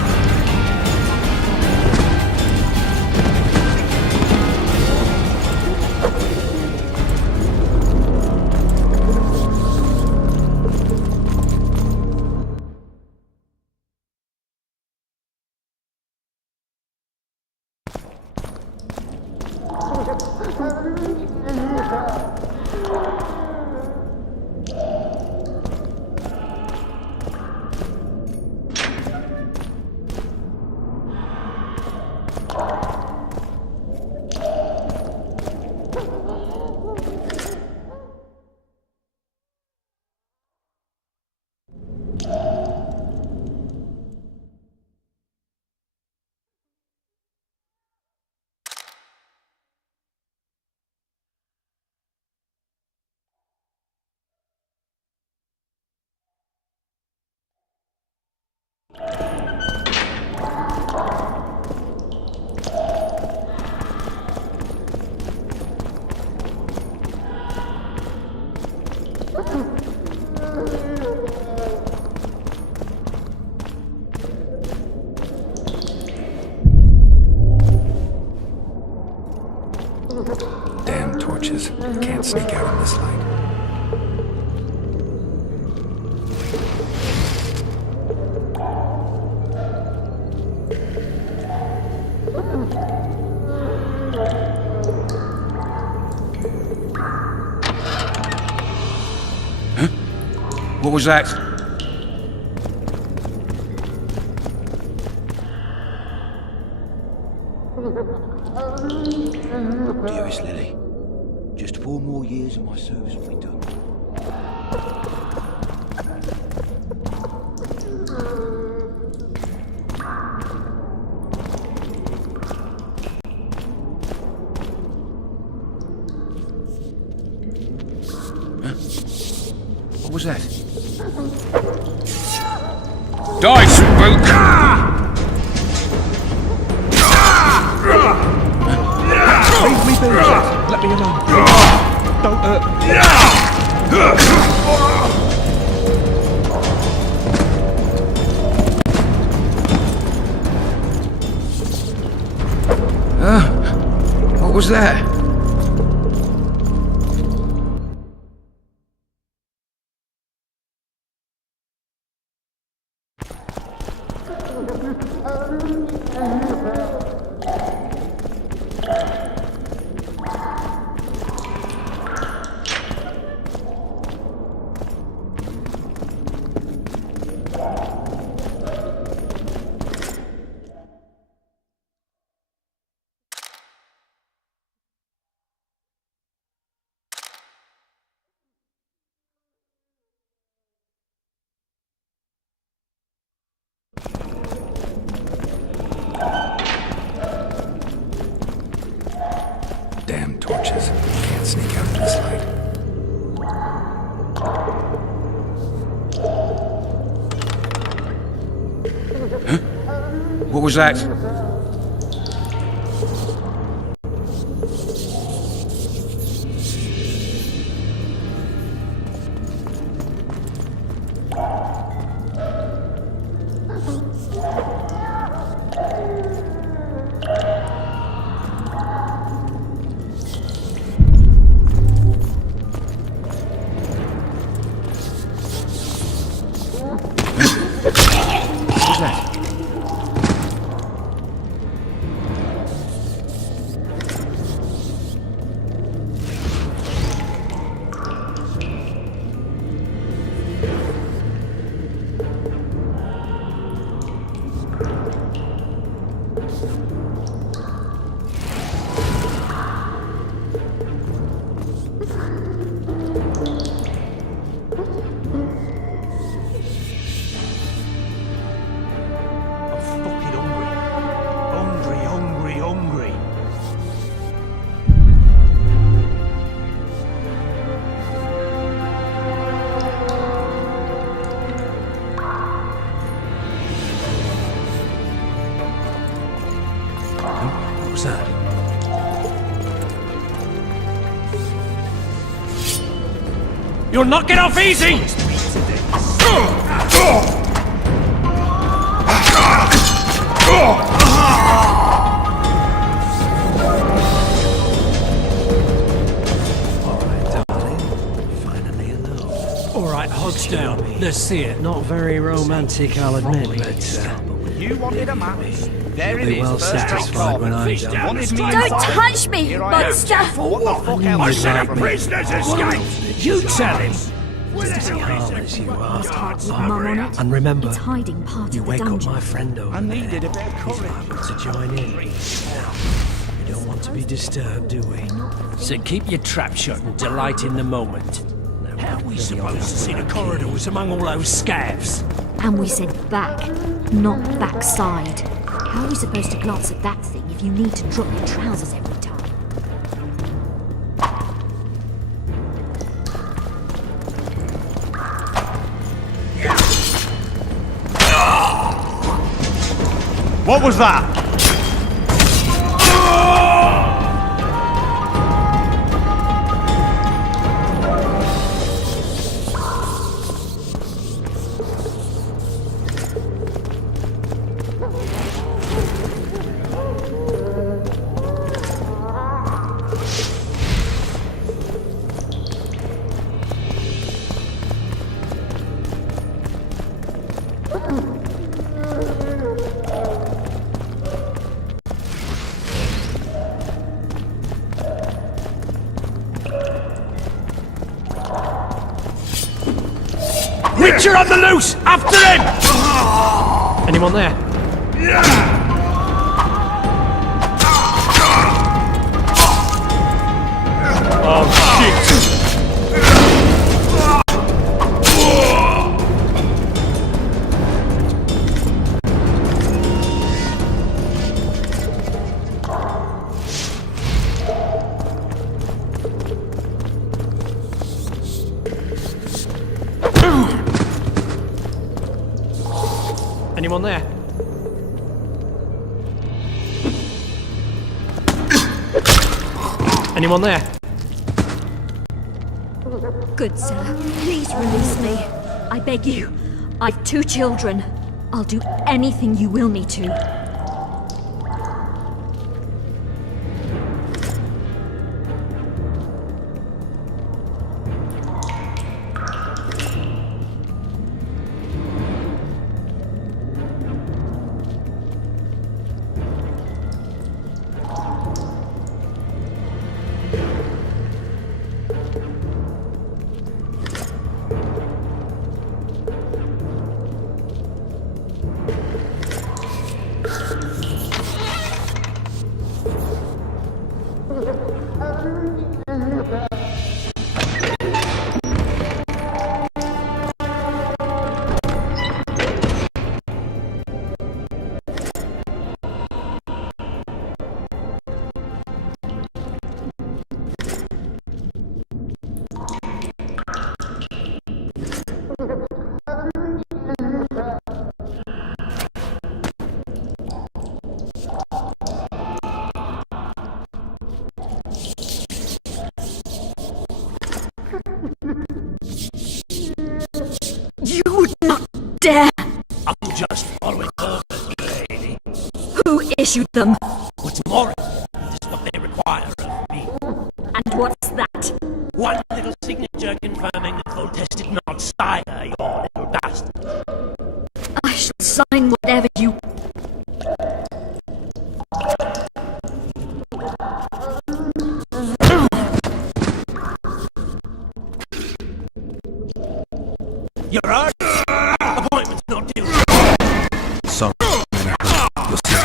Damn torches. Can't sneak out in this light. Huh? What was that? Dearest Lily, just 4 more years of my service will be done. What was that? Die, spook! Leave me be, Zed. Let me alone. Don't hurt me. What was that? Damn torches. Can't sneak out of this light. What was that? What was that? You'll knock it off easy! Alright, hogs down. Let's see it. Not very romantic, I'll admit, but You wanted a map. There you'll be well satisfied when I'm done. Don't touch me, monster! What the fuck else? I said a prisoner's escaped! You tell him! Bloody harmless you are. It's hard with Mum on it. And remember, It's hiding part you of the wake up dungeon. my friend over I needed there. a bit of He's courage. liable to join in. We don't want to be disturbed, do we? So keep your trap shut and delight in the moment. How are we supposed to see the corridors among all those scavs? And we said back, not backside. How are we supposed to glance at that thing if you need to drop your trousers every time? What was that? Witcher on the loose! After him! Anyone there? Oh shit! Anyone there? Good sir, please release me. I beg you. I've 2 children. I'll do anything you will me to. You would not dare! I'm just following orders, lady. Who issued them? What's more, this is what they require of me. And what's that? One little signature confirming that Foltest did not sire your little bastard. I shall sign whatever you... Your Honor, appointment's not due. Sorry, I'm in a hurry. You'll see.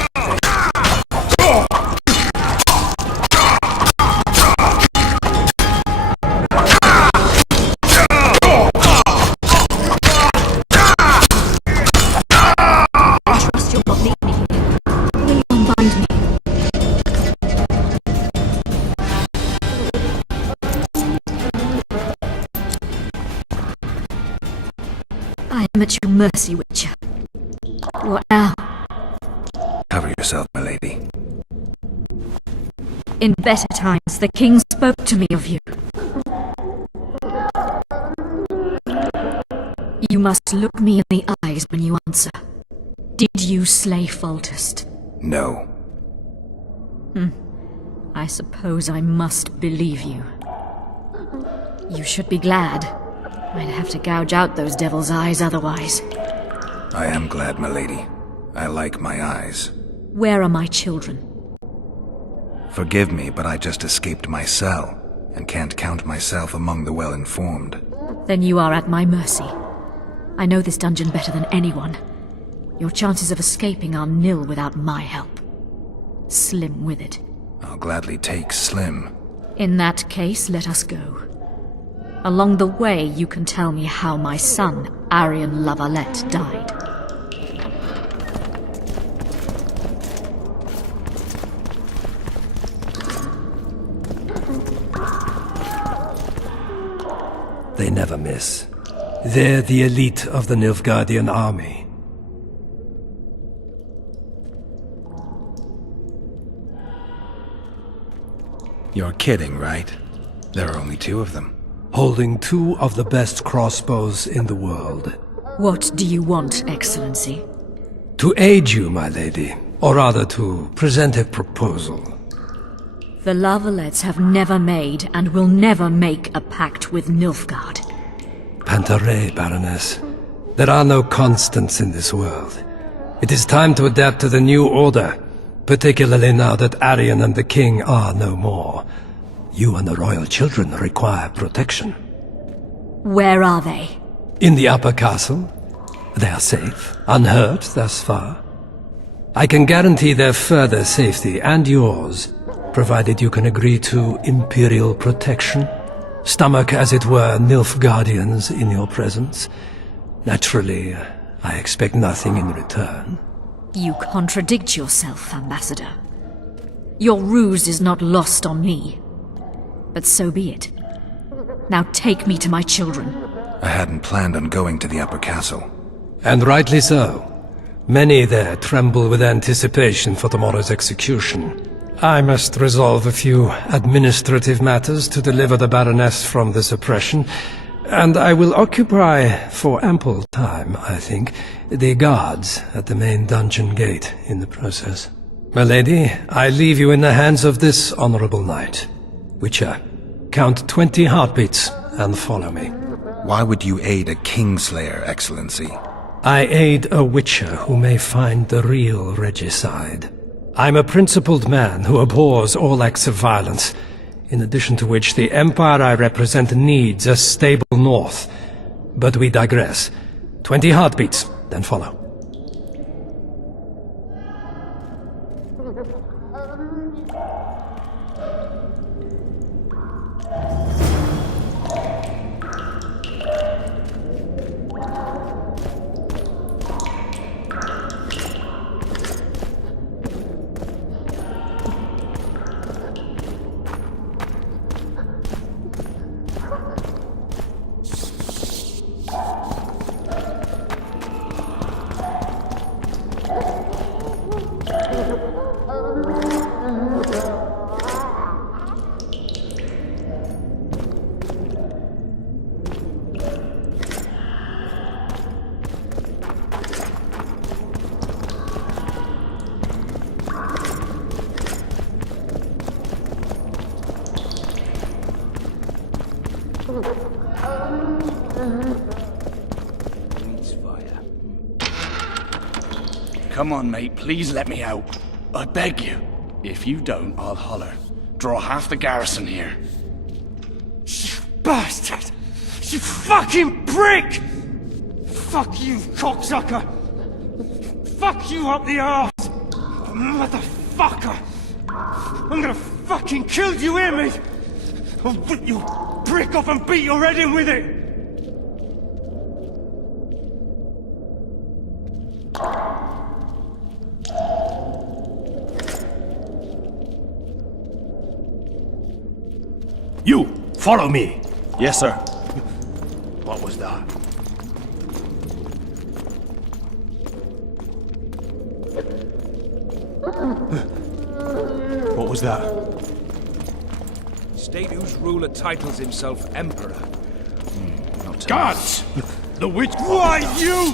I trust you'll not leave me here. Will you unbind me? I am at your mercy, Witcher. What now? Cover yourself, my lady. In better times, the king spoke to me of you. You must look me in the eyes when you answer. Did you slay Foltest? No. I suppose I must believe you. You should be glad. I'd have to gouge out those devil's eyes otherwise. I am glad, my lady. I like my eyes. Where are my children? Forgive me, but I just escaped my cell, and can't count myself among the well-informed. Then you are at my mercy. I know this dungeon better than anyone. Your chances of escaping are nil without my help. Slim with it. I'll gladly take Slim. In that case, let us go. Along the way, you can tell me how my son, Arion La Valette, died. They never miss. They're the elite of the Nilfgaardian army. You're kidding, right? There are only 2 of them. Holding 2 of the best crossbows in the world. What do you want, Excellency? To aid you, my lady. Or rather, to present a proposal. The La Valettes have never made and will never make a pact with Nilfgaard. Pantaray, Baroness. There are no constants in this world. It is time to adapt to the new order, particularly now that Arion and the king are no more. You and the royal children require protection. Where are they? In the upper castle. They are safe, unhurt thus far. I can guarantee their further safety and yours, provided you can agree to Imperial protection. Stomach, as it were, Nilfgaardians in your presence. Naturally, I expect nothing in return. You contradict yourself, Ambassador. Your ruse is not lost on me. But so be it. Now take me to my children. I hadn't planned on going to the upper castle. And rightly so. Many there tremble with anticipation for tomorrow's execution. I must resolve a few administrative matters to deliver the Baroness from this oppression, and I will occupy, for ample time, I think, the guards at the main dungeon gate in the process. My lady, I leave you in the hands of this honorable knight. Witcher, count 20 heartbeats and follow me. Why would you aid a Kingslayer, Excellency? I aid a Witcher who may find the real regicide. I'm a principled man who abhors all acts of violence, in addition to which the Empire I represent needs a stable north. But we digress. 20 heartbeats, then follow. Come on, mate, please let me out. I beg you. If you don't, I'll holler. Draw half the garrison here. You bastard! You fucking prick! Fuck you, cocksucker! Fuck you up the arse! Motherfucker! I'm gonna fucking kill you, hear me? I'll rip your brick off and beat your head in with it! You! Follow me! Yes, sir. What was that? What was that? State whose ruler titles himself Emperor. Guards! The witch. Why, you!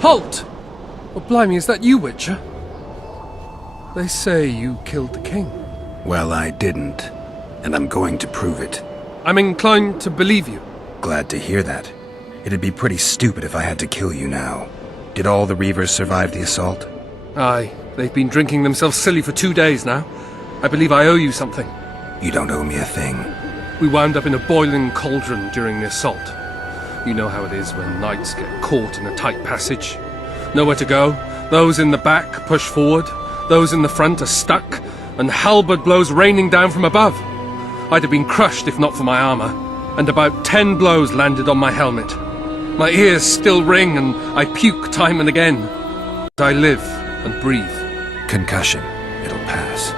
Halt! Oh, blimey, is that you, Witcher? They say you killed the king. Well, I didn't, and I'm going to prove it. I'm inclined to believe you. Glad to hear that. It'd be pretty stupid if I had to kill you now. Did all the Reavers survive the assault? Aye, they've been drinking themselves silly for 2 days now. I believe I owe you something. You don't owe me a thing. We wound up in a boiling cauldron during the assault. You know how it is when knights get caught in a tight passage. Nowhere to go. Those in the back push forward. Those in the front are stuck, and halberd blows raining down from above. I'd have been crushed if not for my armor, and about 10 blows landed on my helmet. My ears still ring, and I puke time and again. But I live and breathe. Concussion. It'll pass.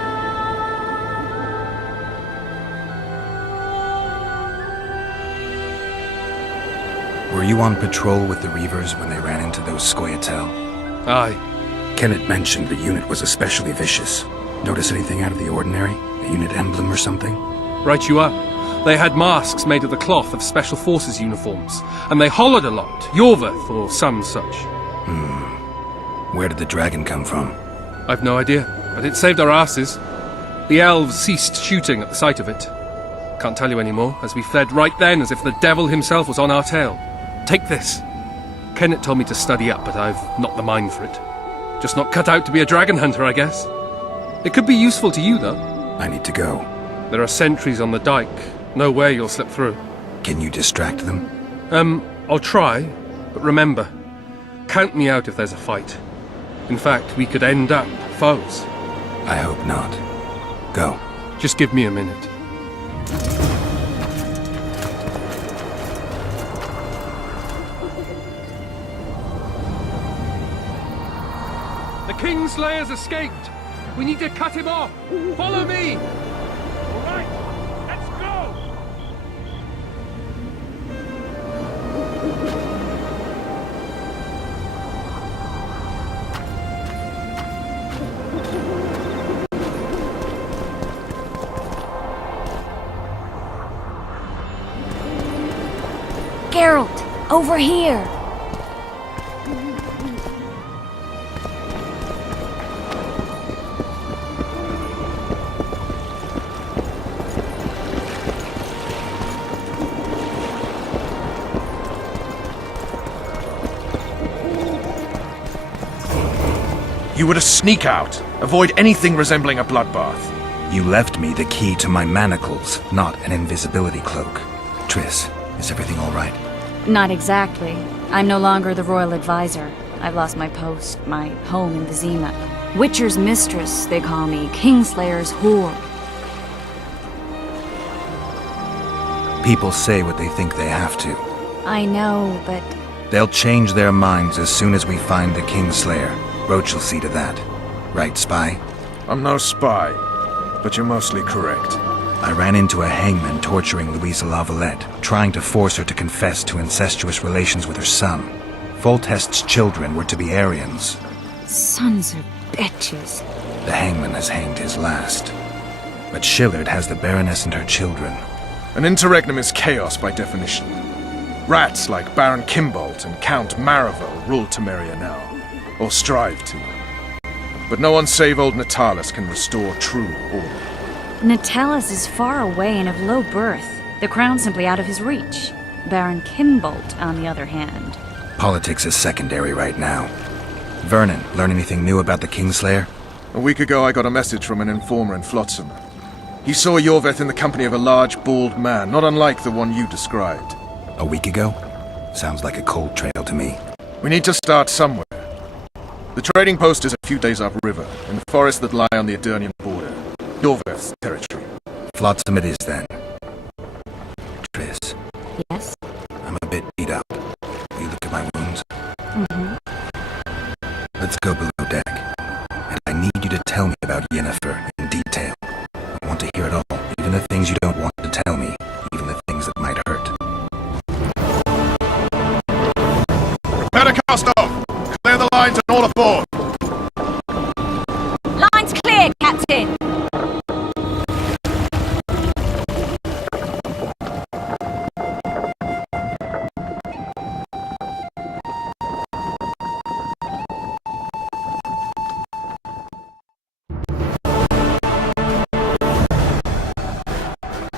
Were you on patrol with the Reavers when they ran into those Scoia'tael? Aye. Kenneth mentioned the unit was especially vicious. Notice anything out of the ordinary? A unit emblem or something? Right you are. They had masks made of the cloth of Special Forces uniforms, and they hollered a lot, Yorveth or some such. Where did the dragon come from? I've no idea, but it saved our asses. The elves ceased shooting at the sight of it. Can't tell you anymore, as we fled right then as if the devil himself was on our tail. Take this. Kenneth told me to study up, but I've not the mind for it. Just not cut out to be a dragon hunter, I guess. It could be useful to you, though. I need to go. There are sentries on the dike. No way you'll slip through. Can you distract them? I'll try, but remember, count me out if there's a fight. In fact, we could end up foes. I hope not. Go. Just give me a minute. The Kingslayer's escaped! We need to cut him off! Follow me! All right, let's go! Geralt, over here! You were to sneak out. Avoid anything resembling a bloodbath. You left me the key to my manacles, not an invisibility cloak. Triss, is everything all right? Not exactly. I'm no longer the royal advisor. I've lost my post, my home in Vizima. Witcher's mistress, they call me. Kingslayer's whore. People say what they think they have to. I know, but... They'll change their minds as soon as we find the Kingslayer. Roach will see to that. Right, spy? I'm no spy, but you're mostly correct. I ran into a hangman torturing Louisa Lavalette, trying to force her to confess to incestuous relations with her son. Foltest's children were to be Aryans. Sons of bitches. The hangman has hanged his last. But Shillard has the Baroness and her children. An interregnum is chaos by definition. Rats like Baron Kimbolt and Count Maravel rule Temeria now. Or strive to. But no one save old Natalis can restore true order. Natalis is far away and of low birth. The crown's simply out of his reach. Baron Kimbolt, on the other hand. Politics is secondary right now. Vernon, learn anything new about the Kingslayer? A week ago I got a message from an informer in Flotsam. He saw Yorveth in the company of a large, bald man, not unlike the one you described. A week ago? Sounds like a cold trail to me. We need to start somewhere. The trading post is a few days upriver, in the forests that lie on the Aedirnian border. Yorveth's territory. Flotsam it is, then. Triss. Yes? I'm a bit beat up. Will you look at my wounds? Mm-hmm. Let's go below deck. And I need you to tell me about Yennefer in detail. I want to hear it all, even the things you don't want to tell me, even the things that might hurt. Prepare to cast off! Clear the lines and all aboard! Lines cleared, Captain!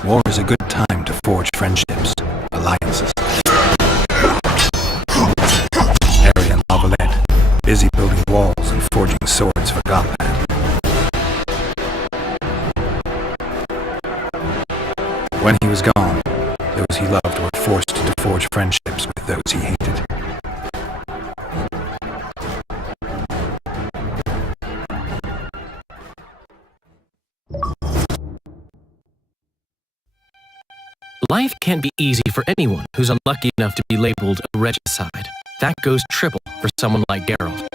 War is a good time to forge friendships, alliances. Harry and Lavalette, busy building walls and forging swords for Gotland. When he was gone, those he loved were forced to forge friendships with he hated. Life can't be easy for anyone who's unlucky enough to be labeled a regicide. That goes triple for someone like Geralt.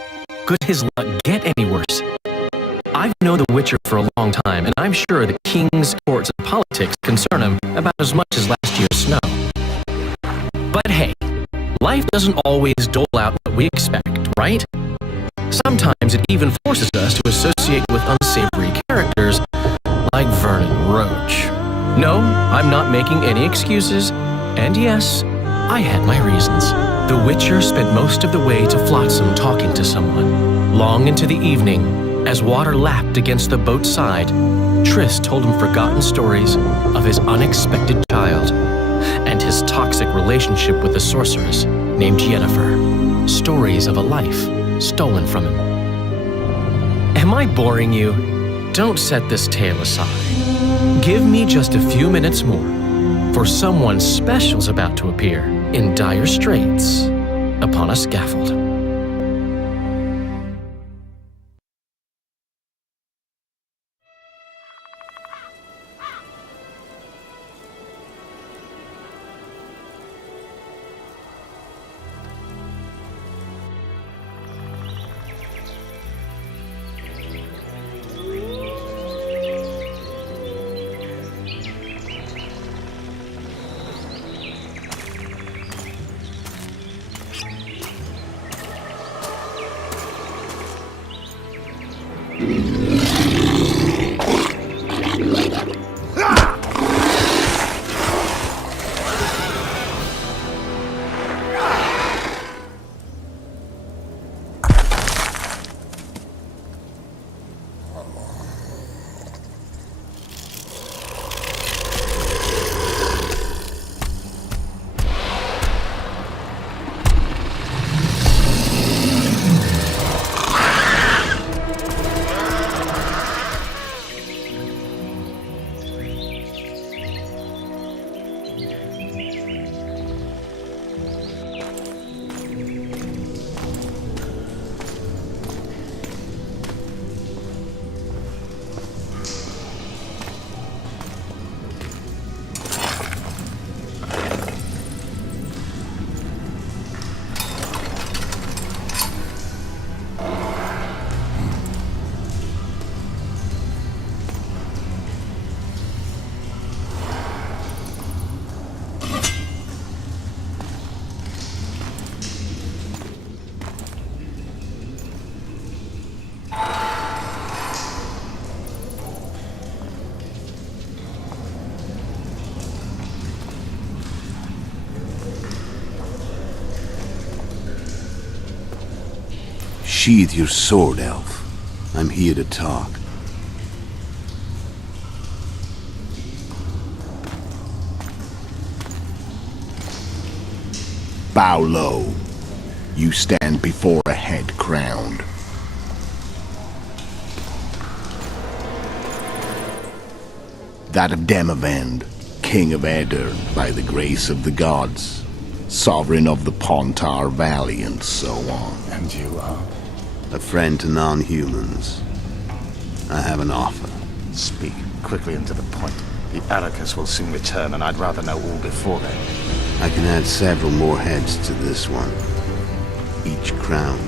Could his luck get any worse? I've known The Witcher for a long time, and I'm sure the kings, courts, and politics concern him about as much as last year's snow. But hey, life doesn't always dole out what we expect, right? Sometimes it even forces us to associate with unsavory characters like Vernon Roach. No, I'm not making any excuses, and yes, I had my reasons. The Witcher spent most of the way to Flotsam talking to someone. Long into the evening, as water lapped against the boat's side, Triss told him forgotten stories of his unexpected child and his toxic relationship with a sorceress named Yennefer. Stories of a life stolen from him. Am I boring you? Don't set this tale aside. Give me just a few minutes more, for someone special's about to appear in dire straits upon a scaffold. Sheathe your sword, elf. I'm here to talk. Bow low. You stand before a head crowned. That of Demavend, King of Edirn, by the grace of the gods, sovereign of the Pontar Valley, and so on. And you are? A friend to non-humans. I have an offer. Speak quickly and to the point. The Arrakis will soon return, and I'd rather know all before then. I can add several more heads to this one. Each crowned.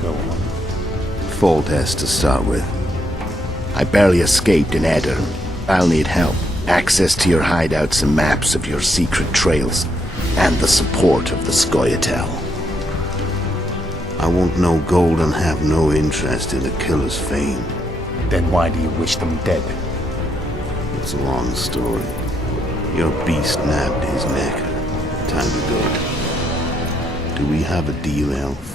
Go on. Foltest to start with. I barely escaped in Edirn. I'll need help. Access to your hideouts and maps of your secret trails. And the support of the Scoia'tael. I want no gold and have no interest in a killer's fame. Then why do you wish them dead? It's a long story. Your beast nabbed his neck. Time to go. Do we have a deal, elf?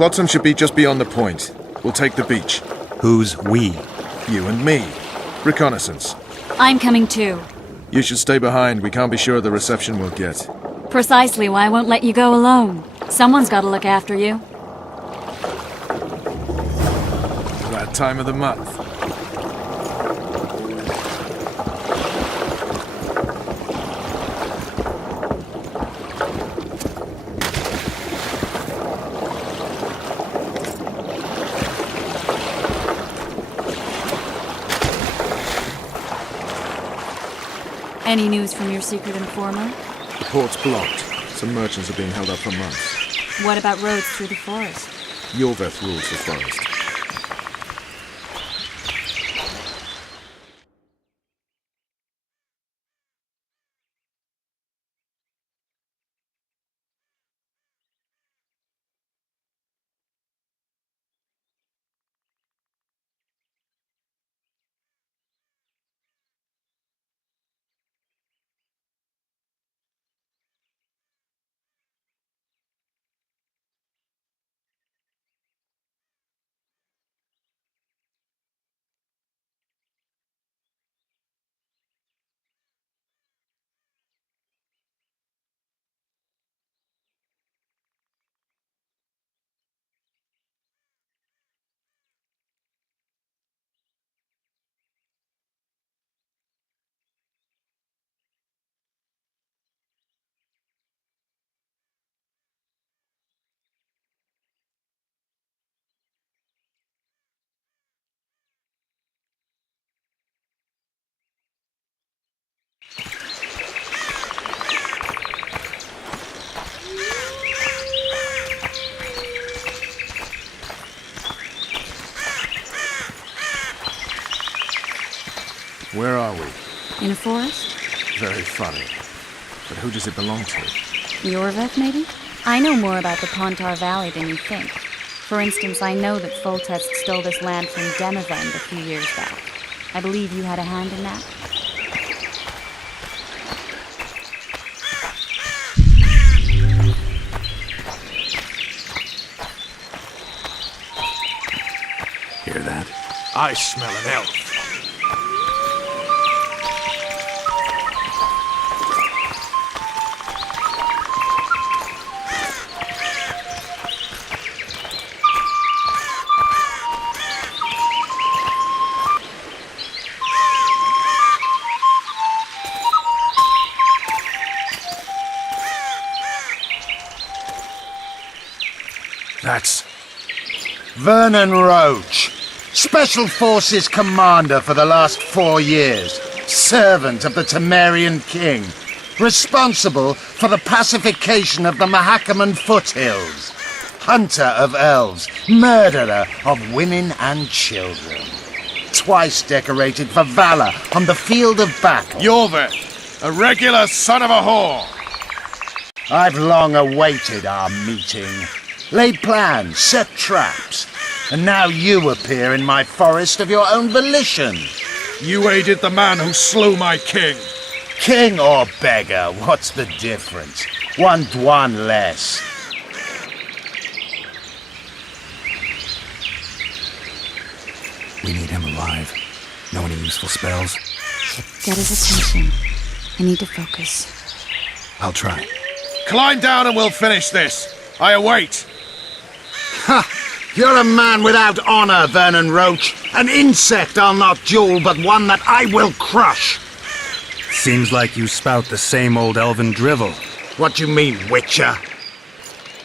Flotsam should be just beyond the point. We'll take the beach. Who's we? You and me. Reconnaissance. I'm coming too. You should stay behind. We can't be sure of the reception we'll get. Precisely why I won't let you go alone. Someone's got to look after you. That time of the month. Any news from your secret informer? The port's blocked. Some merchants are being held up for months. What about roads through the forest? Yorveth rules the forest. Where are we? In a forest? Very funny. But who does it belong to? Yorveth, maybe? I know more about the Pontar Valley than you think. For instance, I know that Foltest stole this land from Demavend a few years back. I believe you had a hand in that. Hear that? I smell an elf. That's Vernon Roach, Special Forces Commander for the last 4 years, servant of the Temerian King, responsible for the pacification of the Mahakaman foothills, hunter of elves, murderer of women and children, twice decorated for valor on the field of battle. Yorveth, a regular son of a whore. I've long awaited our meeting. Laid plans, set traps, and now you appear in my forest of your own volition. You aided the man who slew my king. King or beggar, what's the difference? One Dwan less. We need him alive. Know any useful spells? Get his attention. I need to focus. I'll try. Climb down and we'll finish this. I await. Ha! You're a man without honor, Vernon Roach. An insect I'll not duel, but one that I will crush. Seems like you spout the same old elven drivel. What do you mean, Witcher?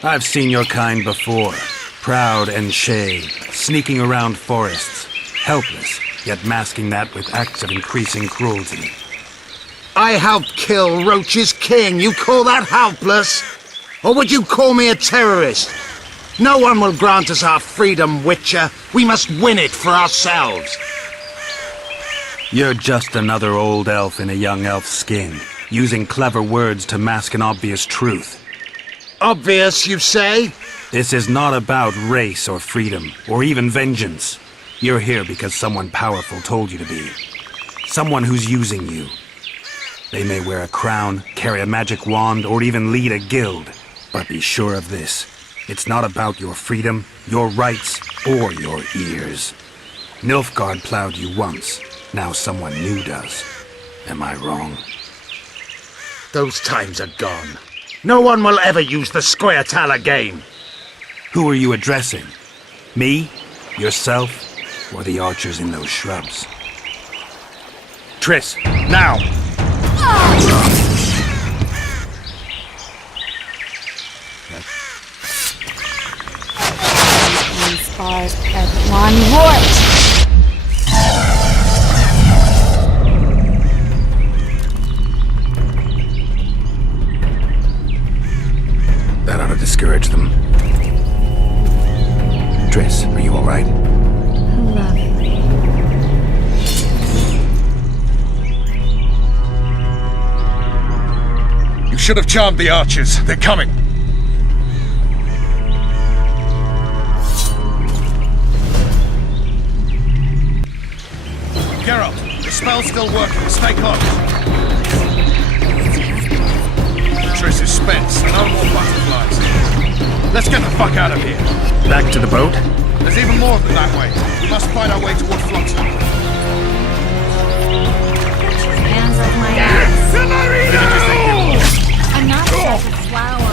I've seen your kind before. Proud and shay, sneaking around forests. Helpless, yet masking that with acts of increasing cruelty. I helped kill Roach's king. You call that helpless? Or would you call me a terrorist? No one will grant us our freedom, Witcher. We must win it for ourselves. You're just another old elf in a young elf's skin, using clever words to mask an obvious truth. Obvious, you say? This is not about race or freedom, or even vengeance. You're here because someone powerful told you to be. Someone who's using you. They may wear a crown, carry a magic wand, or even lead a guild. But be sure of this. It's not about your freedom, your rights, or your ears. Nilfgaard plowed you once. Now someone new does. Am I wrong? Those times are gone. No one will ever use the Scoia'tael again. Who are you addressing? Me? Yourself? Or the archers in those shrubs? Triss, now! These bars, everyone, right! That ought to discourage them. Triss, are you alright? Lovely. You should have charmed the archers. They're coming. Geralt, the spell's still working. Stay close. Triss is spent, so no more butterflies. Let's get the fuck out of here. Back to the boat? There's even more of them that way. We must find our way toward Flotsam. Hands off my ass. I'm not such a flower.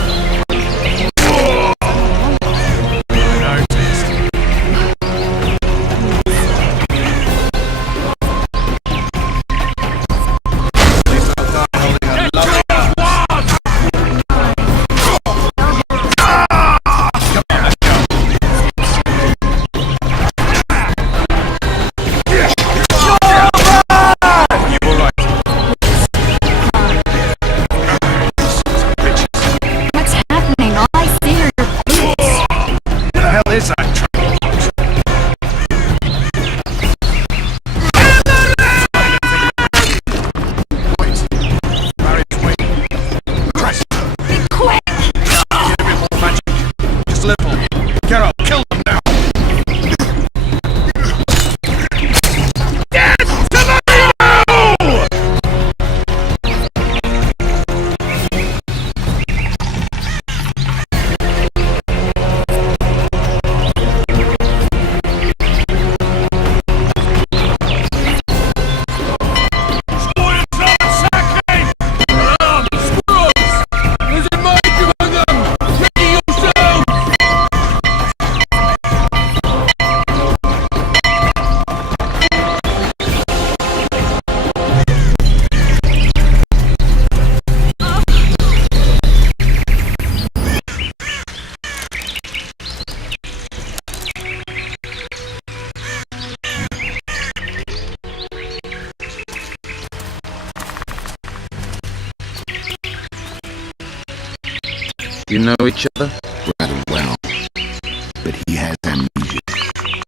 You know each other? Rather well. But he has amnesia.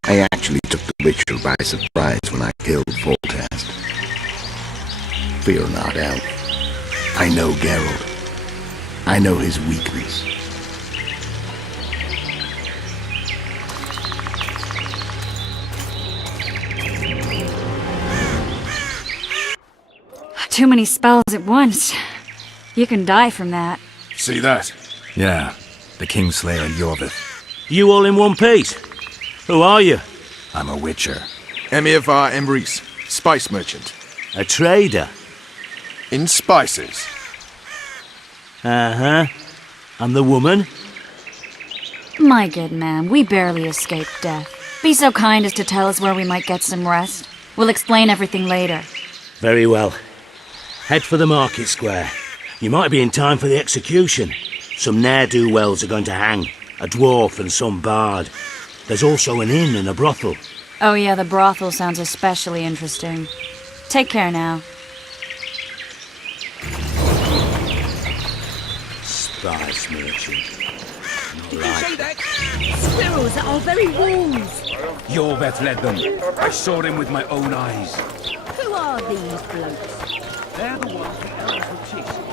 I actually took the ritual by surprise when I killed Foltest. Fear not, Elf. I know Geralt. I know his weakness. Too many spells at once. You can die from that. See that? Yeah, the Kingslayer Yorvith. You all in one piece? Who are you? I'm a witcher. Emir var Emrys, spice merchant. A trader? In spices. Uh-huh. And the woman? My good man, we barely escaped death. Be so kind as to tell us where we might get some rest. We'll explain everything later. Very well. Head for the market square. You might be in time for the execution. Some ne'er-do-wells are going to hang. A dwarf and some bard. There's also an inn and a brothel. Oh yeah, the brothel sounds especially interesting. Take care now. Spice merchant. Not Did like you say that? Squirrels at our very walls! Yorveth led them. I saw them with my own eyes. Who are these blokes? They're the ones the elves were chasing.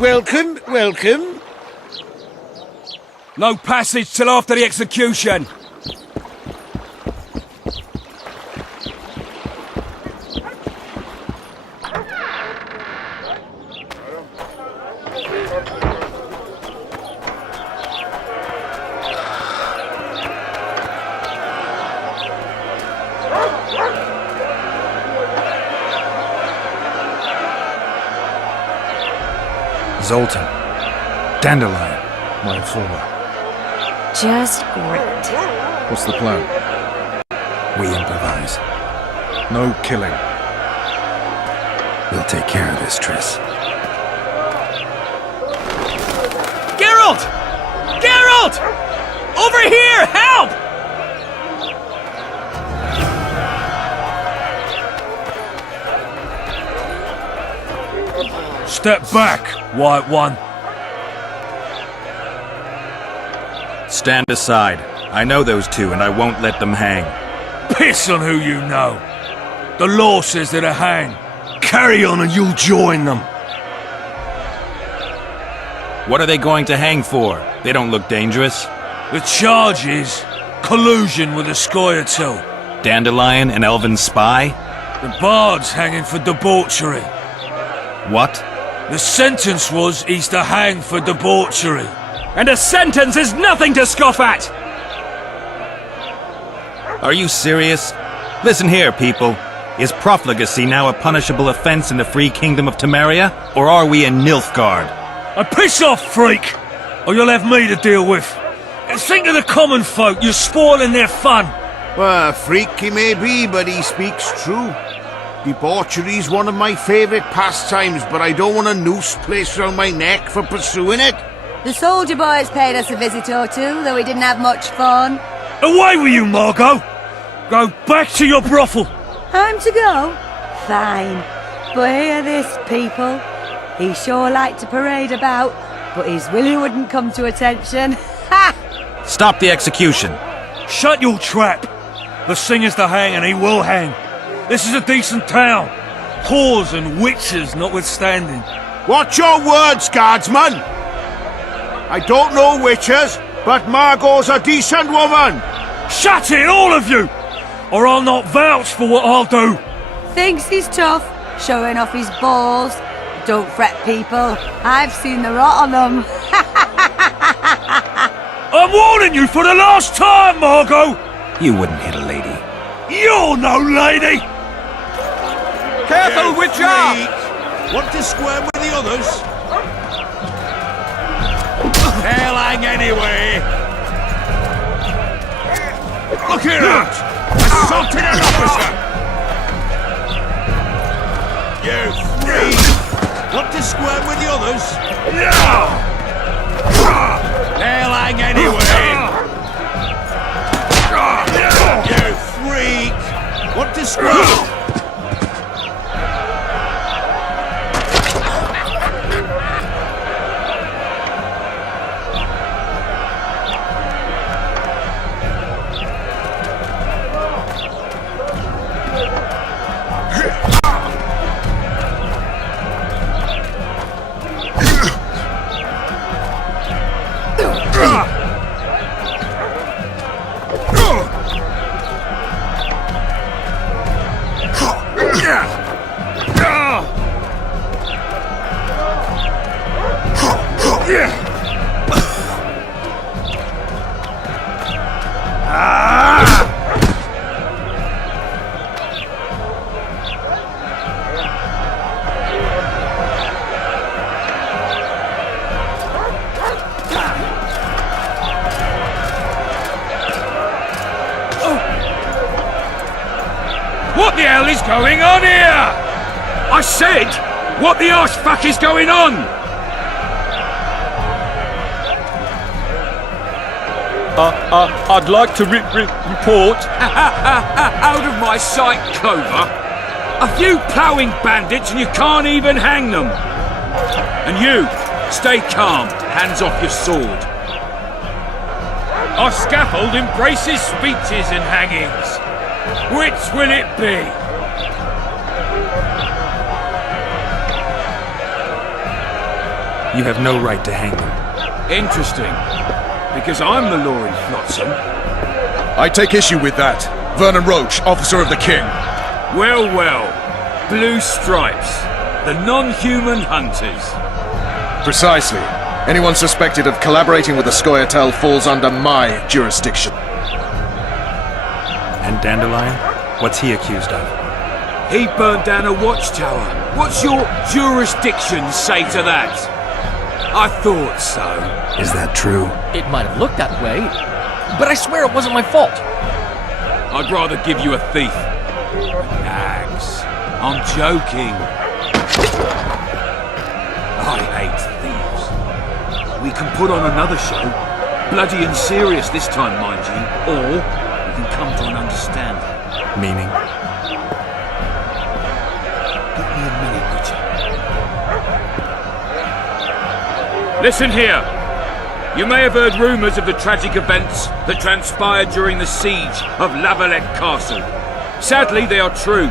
Welcome, welcome. No passage till after the execution. Zoltan. Dandelion, my informer. Just great. What's the plan? We improvise. No killing. We'll take care of this, Triss. Geralt! Geralt! Over here! Help! Step back, White One. Stand aside. I know those two, and I won't let them hang. Piss on who you know. The law says they're to hang. Carry on and you'll join them. What are they going to hang for? They don't look dangerous. The charge is collusion with the Scoia'tael. Dandelion, an elven spy? The bard's hanging for debauchery. What? The sentence was he's to hang for debauchery. And a sentence is nothing to scoff at! Are you serious? Listen here, people. Is profligacy now a punishable offense in the free kingdom of Temeria? Or are we in Nilfgaard? And piss off, freak! Or you'll have me to deal with. And think of the common folk, you're spoiling their fun. Well, a freak he may be, but he speaks true. Debauchery's one of my favourite pastimes, but I don't want a noose placed around my neck for pursuing it. The soldier boys paid us a visit or two, though we didn't have much fun. Away with you, Margot! Go back to your brothel! I'm to go? Fine. But hear this, people. He sure liked to parade about, but his Willie wouldn't come to attention. Ha! Stop the execution. Shut your trap! The singer's to hang and he will hang. This is a decent town. Whores and witches notwithstanding. Watch your words, guardsman! I don't know witches, but Margot's a decent woman! Shut it, all of you! Or I'll not vouch for what I'll do! Thinks he's tough, showing off his balls. Don't fret, people. I've seen the rot on them. I'm warning you for the last time, Margot! You wouldn't hit a lady. You're no lady! Careful, Witcher! Want to square with the others? Hell hang anyway! Look here out! Assaulting an officer! You freak! Want to square with the others? Hell hang anyway! You freak! Want to square? What the hell is going on here? I said, what the arse fuck is going on? I'd like to report. Out of my sight, Clover. A few ploughing bandits and you can't even hang them. And you, stay calm, hands off your sword. Our scaffold embraces speeches and hangings. Which will it be? You have no right to hang them. Interesting. Because I'm the law in Flotsam. I take issue with that. Vernon Roach, officer of the king. Well, well. Blue Stripes. The non-human hunters. Precisely. Anyone suspected of collaborating with the Scoia'tael falls under my jurisdiction. And Dandelion? What's he accused of? He burnt down a watchtower. What's your jurisdiction say to that? I thought so. Is that true? It might have looked that way, but I swear it wasn't my fault. I'd rather give you a thief. Relax. I'm joking. I hate thieves. We can put on another show. Bloody and serious this time, mind you. Or we can come to an understanding. Meaning? Give me a minute, Witcher. Listen here. You may have heard rumours of the tragic events that transpired during the siege of Lavalette Castle. Sadly, they are true.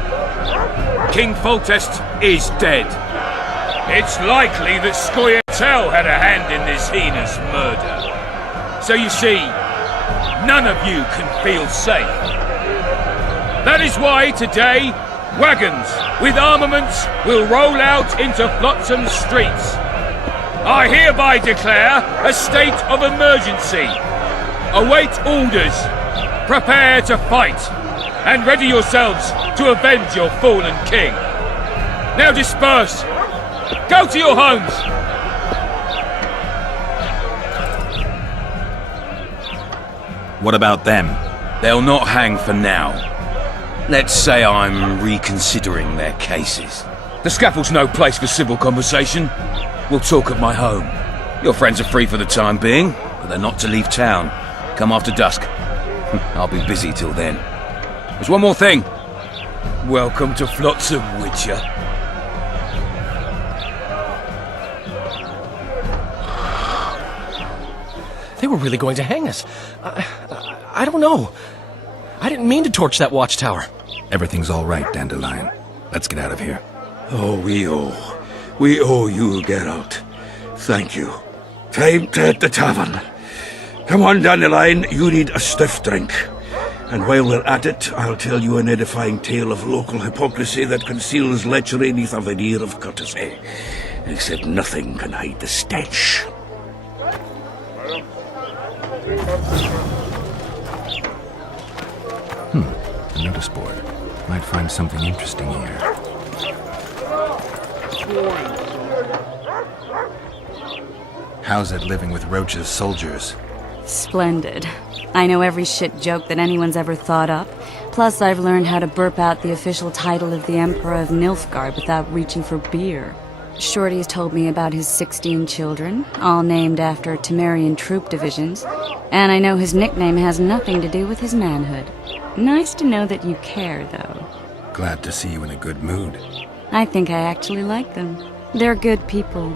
King Foltest is dead. It's likely that Scoia'tael had a hand in this heinous murder. So you see, none of you can feel safe. That is why today, wagons with armaments will roll out into Flotsam's streets. I hereby declare a state of emergency. Await orders. Prepare to fight. And ready yourselves to avenge your fallen king. Now disperse. Go to your homes. What about them? They'll not hang for now. Let's say I'm reconsidering their cases. The scaffold's no place for civil conversation. We'll talk at my home. Your friends are free for the time being, but they're not to leave town. Come after dusk. I'll be busy till then. There's one more thing. Welcome to Flotsam, Witcher. They were really going to hang us. I don't know. I didn't mean to torch that watchtower. Everything's all right, Dandelion. Let's get out of here. Oh, we owe you, Geralt. Thank you. Time to hit the tavern. Come on, Dandelion, you need a stiff drink. And while we're at it, I'll tell you an edifying tale of local hypocrisy that conceals lechery neath a veneer of courtesy. Except nothing can hide the stench. A notice board. Might find something interesting here. How's it living with Roach's soldiers? Splendid. I know every shit joke that anyone's ever thought up. Plus, I've learned how to burp out the official title of the Emperor of Nilfgaard without reaching for beer. Shorty's told me about his 16 children, all named after Temerian troop divisions, and I know his nickname has nothing to do with his manhood. Nice to know that you care, though. Glad to see you in a good mood. I think I actually like them. They're good people.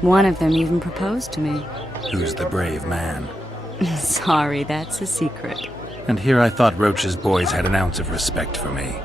One of them even proposed to me. Who's the brave man? Sorry, that's a secret. And here I thought Roach's boys had an ounce of respect for me.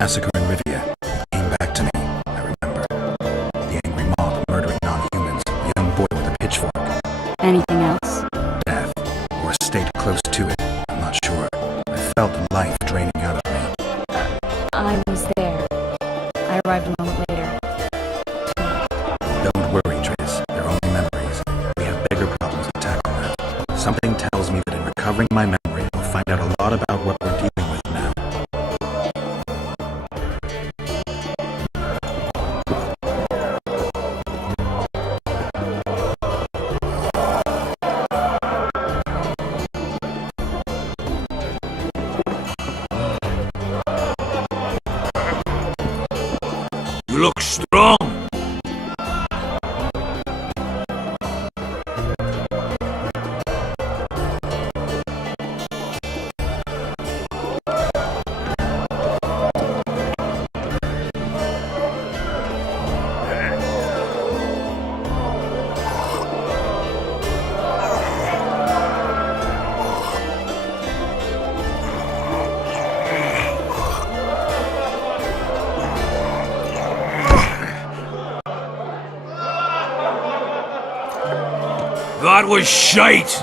massacre in Rivia. It came back to me, I remember. The angry mob murdering non-humans, a young boy with a pitchfork. Anything else? Death, or a state close to it, I'm not sure. I felt life draining out of me. I was there. I arrived a moment later. Don't worry, Triss. They're only memories. We have bigger problems to tackle now. Something tells me that in recovering my memory, we'll find out a lot about what we're dealing with now. You look strong. That was shite!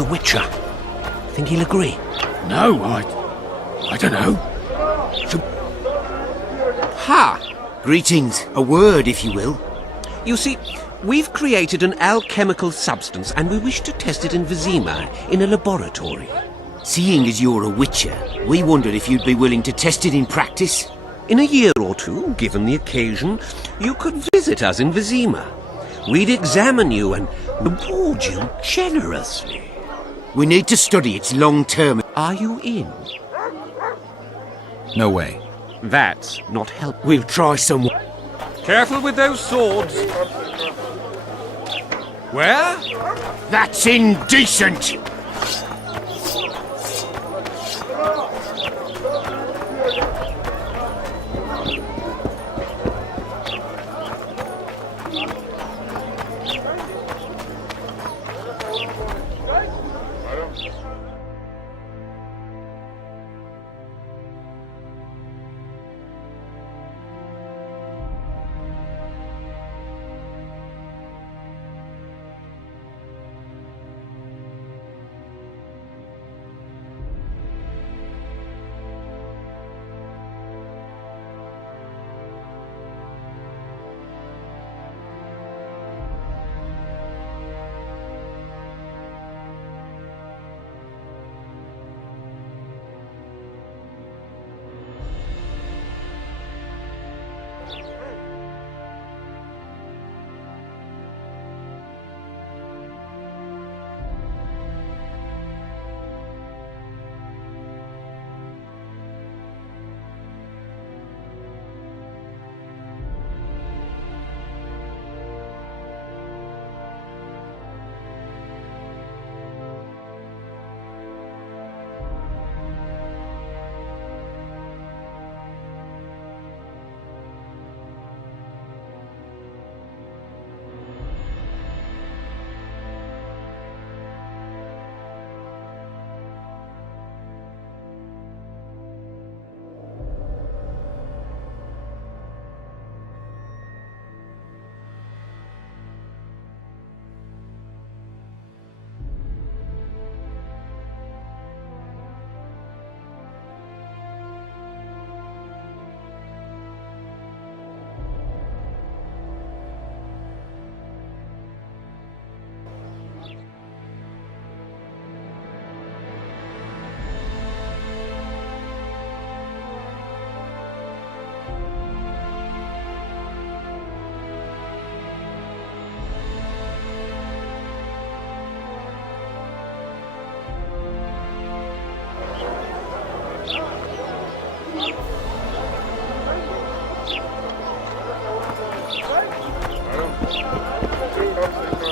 the Witcher. Think he'll agree? No, I don't know. Ha! Greetings. A word, if you will. You see, we've created an alchemical substance and we wish to test it in Vizima, in a laboratory. Seeing as you're a witcher, we wondered if you'd be willing to test it in practice. In a year or two, given the occasion, you could visit us in Vizima. We'd examine you and reward you generously. We need to study its long term. Are you in? No way. That's not helpful. We'll try some. Careful with those swords. Where? That's indecent!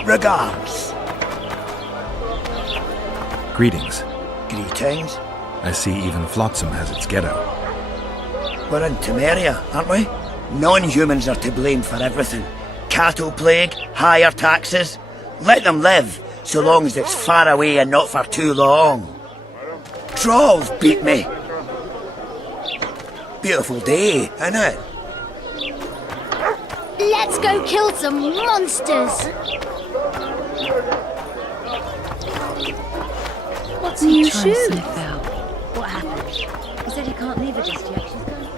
Regards. Greetings. Greetings. I see even Flotsam has its ghetto. We're in Temeria, aren't we? Non-humans are to blame for everything. Cattle plague, higher taxes. Let them live, so long as it's far away and not for too long. Trolls beat me. Beautiful day, isn't it? Let's go kill some monsters! What's he trying to shoes? sniff out? What happened? He said he can't leave her just yet. She's going.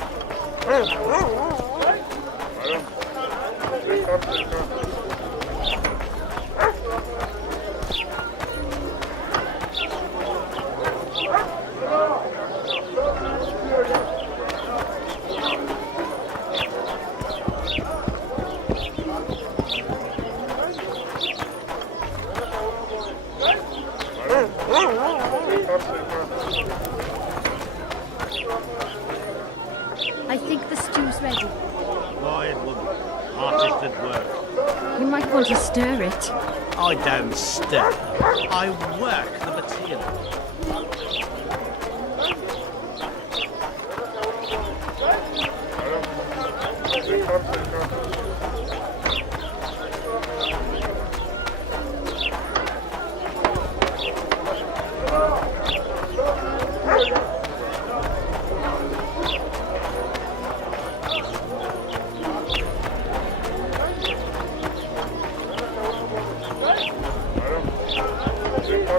I think the stew's ready. Quiet woman. Artist at work. You might want to stir it. I don't stir. I work the material.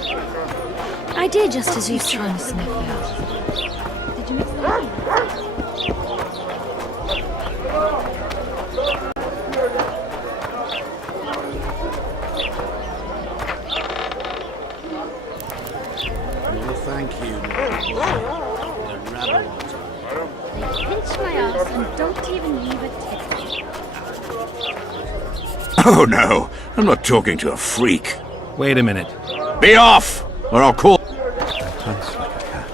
Thank you. just as he's trying to sniff out. Did you mix that? No, thank you. The rabble. They pinch my ass and don't even leave a tip. Oh no, I'm not talking to a freak. Wait a minute. Be off, or I'll call. Hunts like a cat.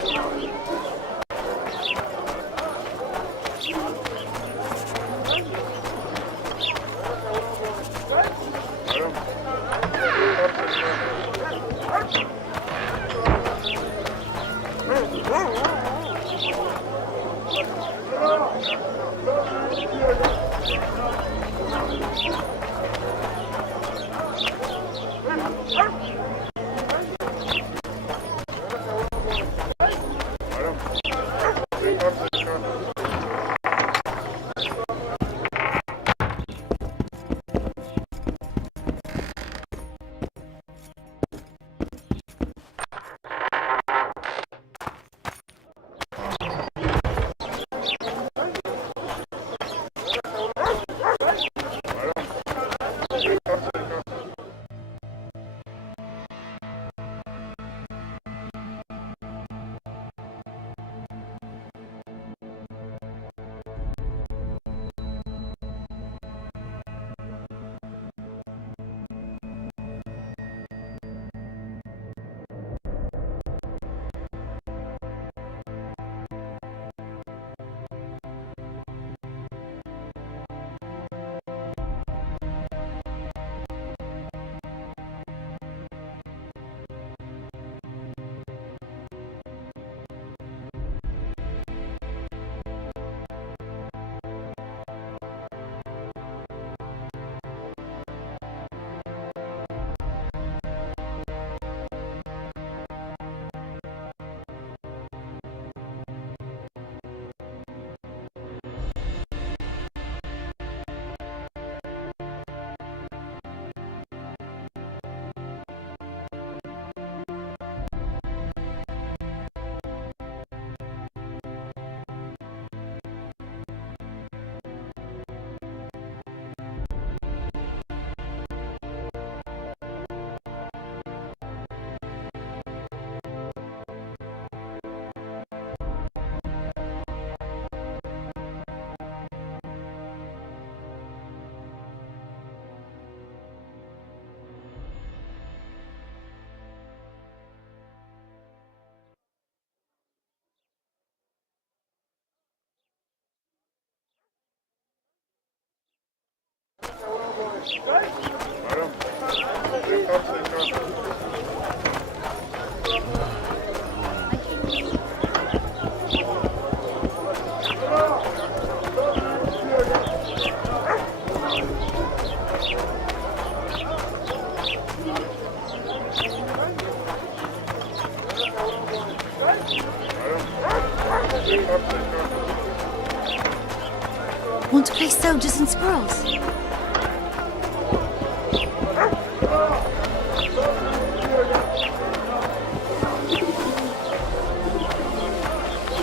Want to play soldiers and squirrels?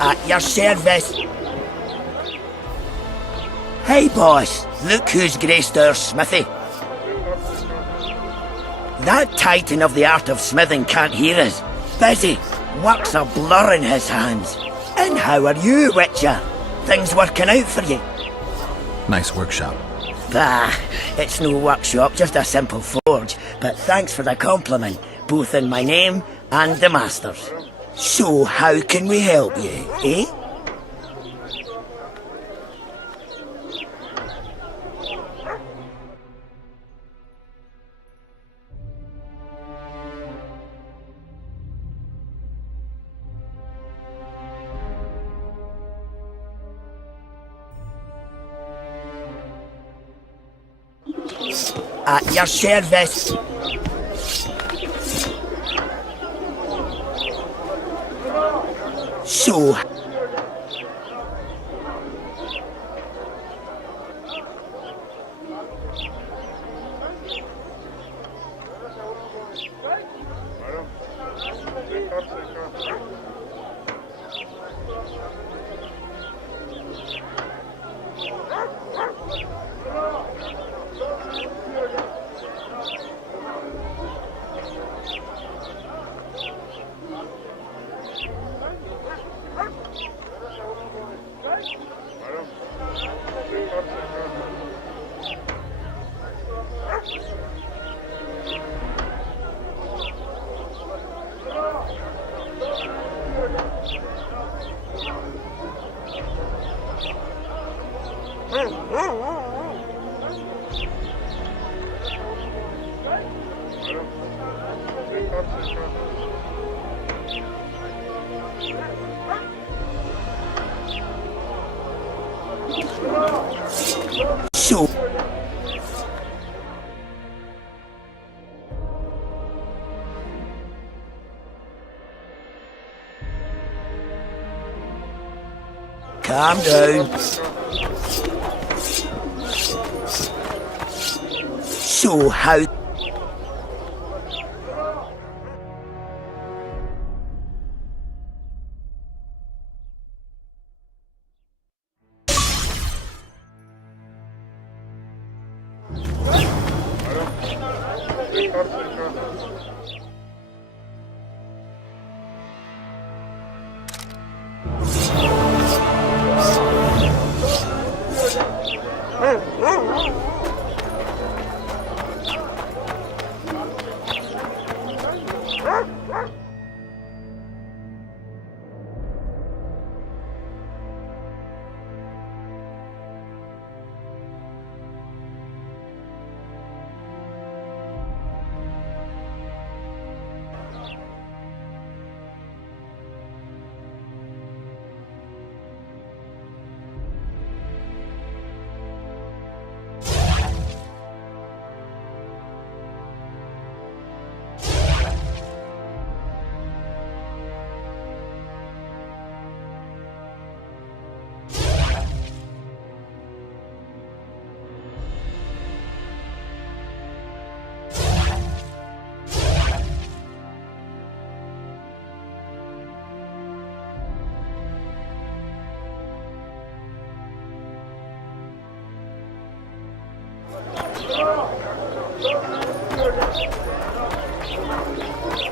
At your service. Hey, boss. Look who's graced our smithy. That titan of the art of smithing can't hear us. Busy. Work's a blur in his hands. And how are you, Witcher? Things working out for you? Nice workshop. Bah, it's no workshop, just a simple forge. But thanks for the compliment, both in my name and the master's. So, how can we help you, eh? At your service. So... So... Calm down. So how...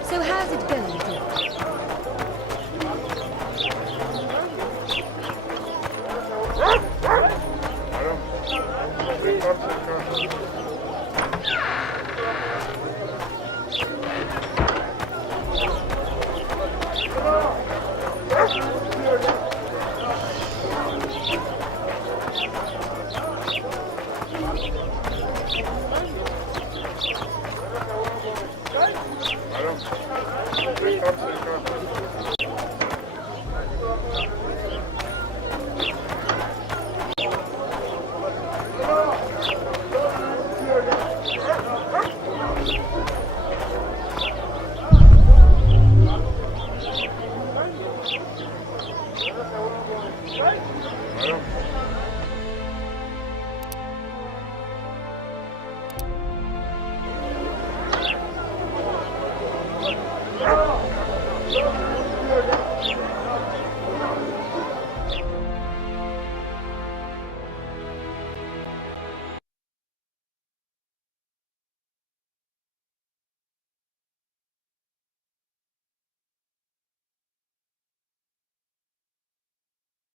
So how's it going, Dick?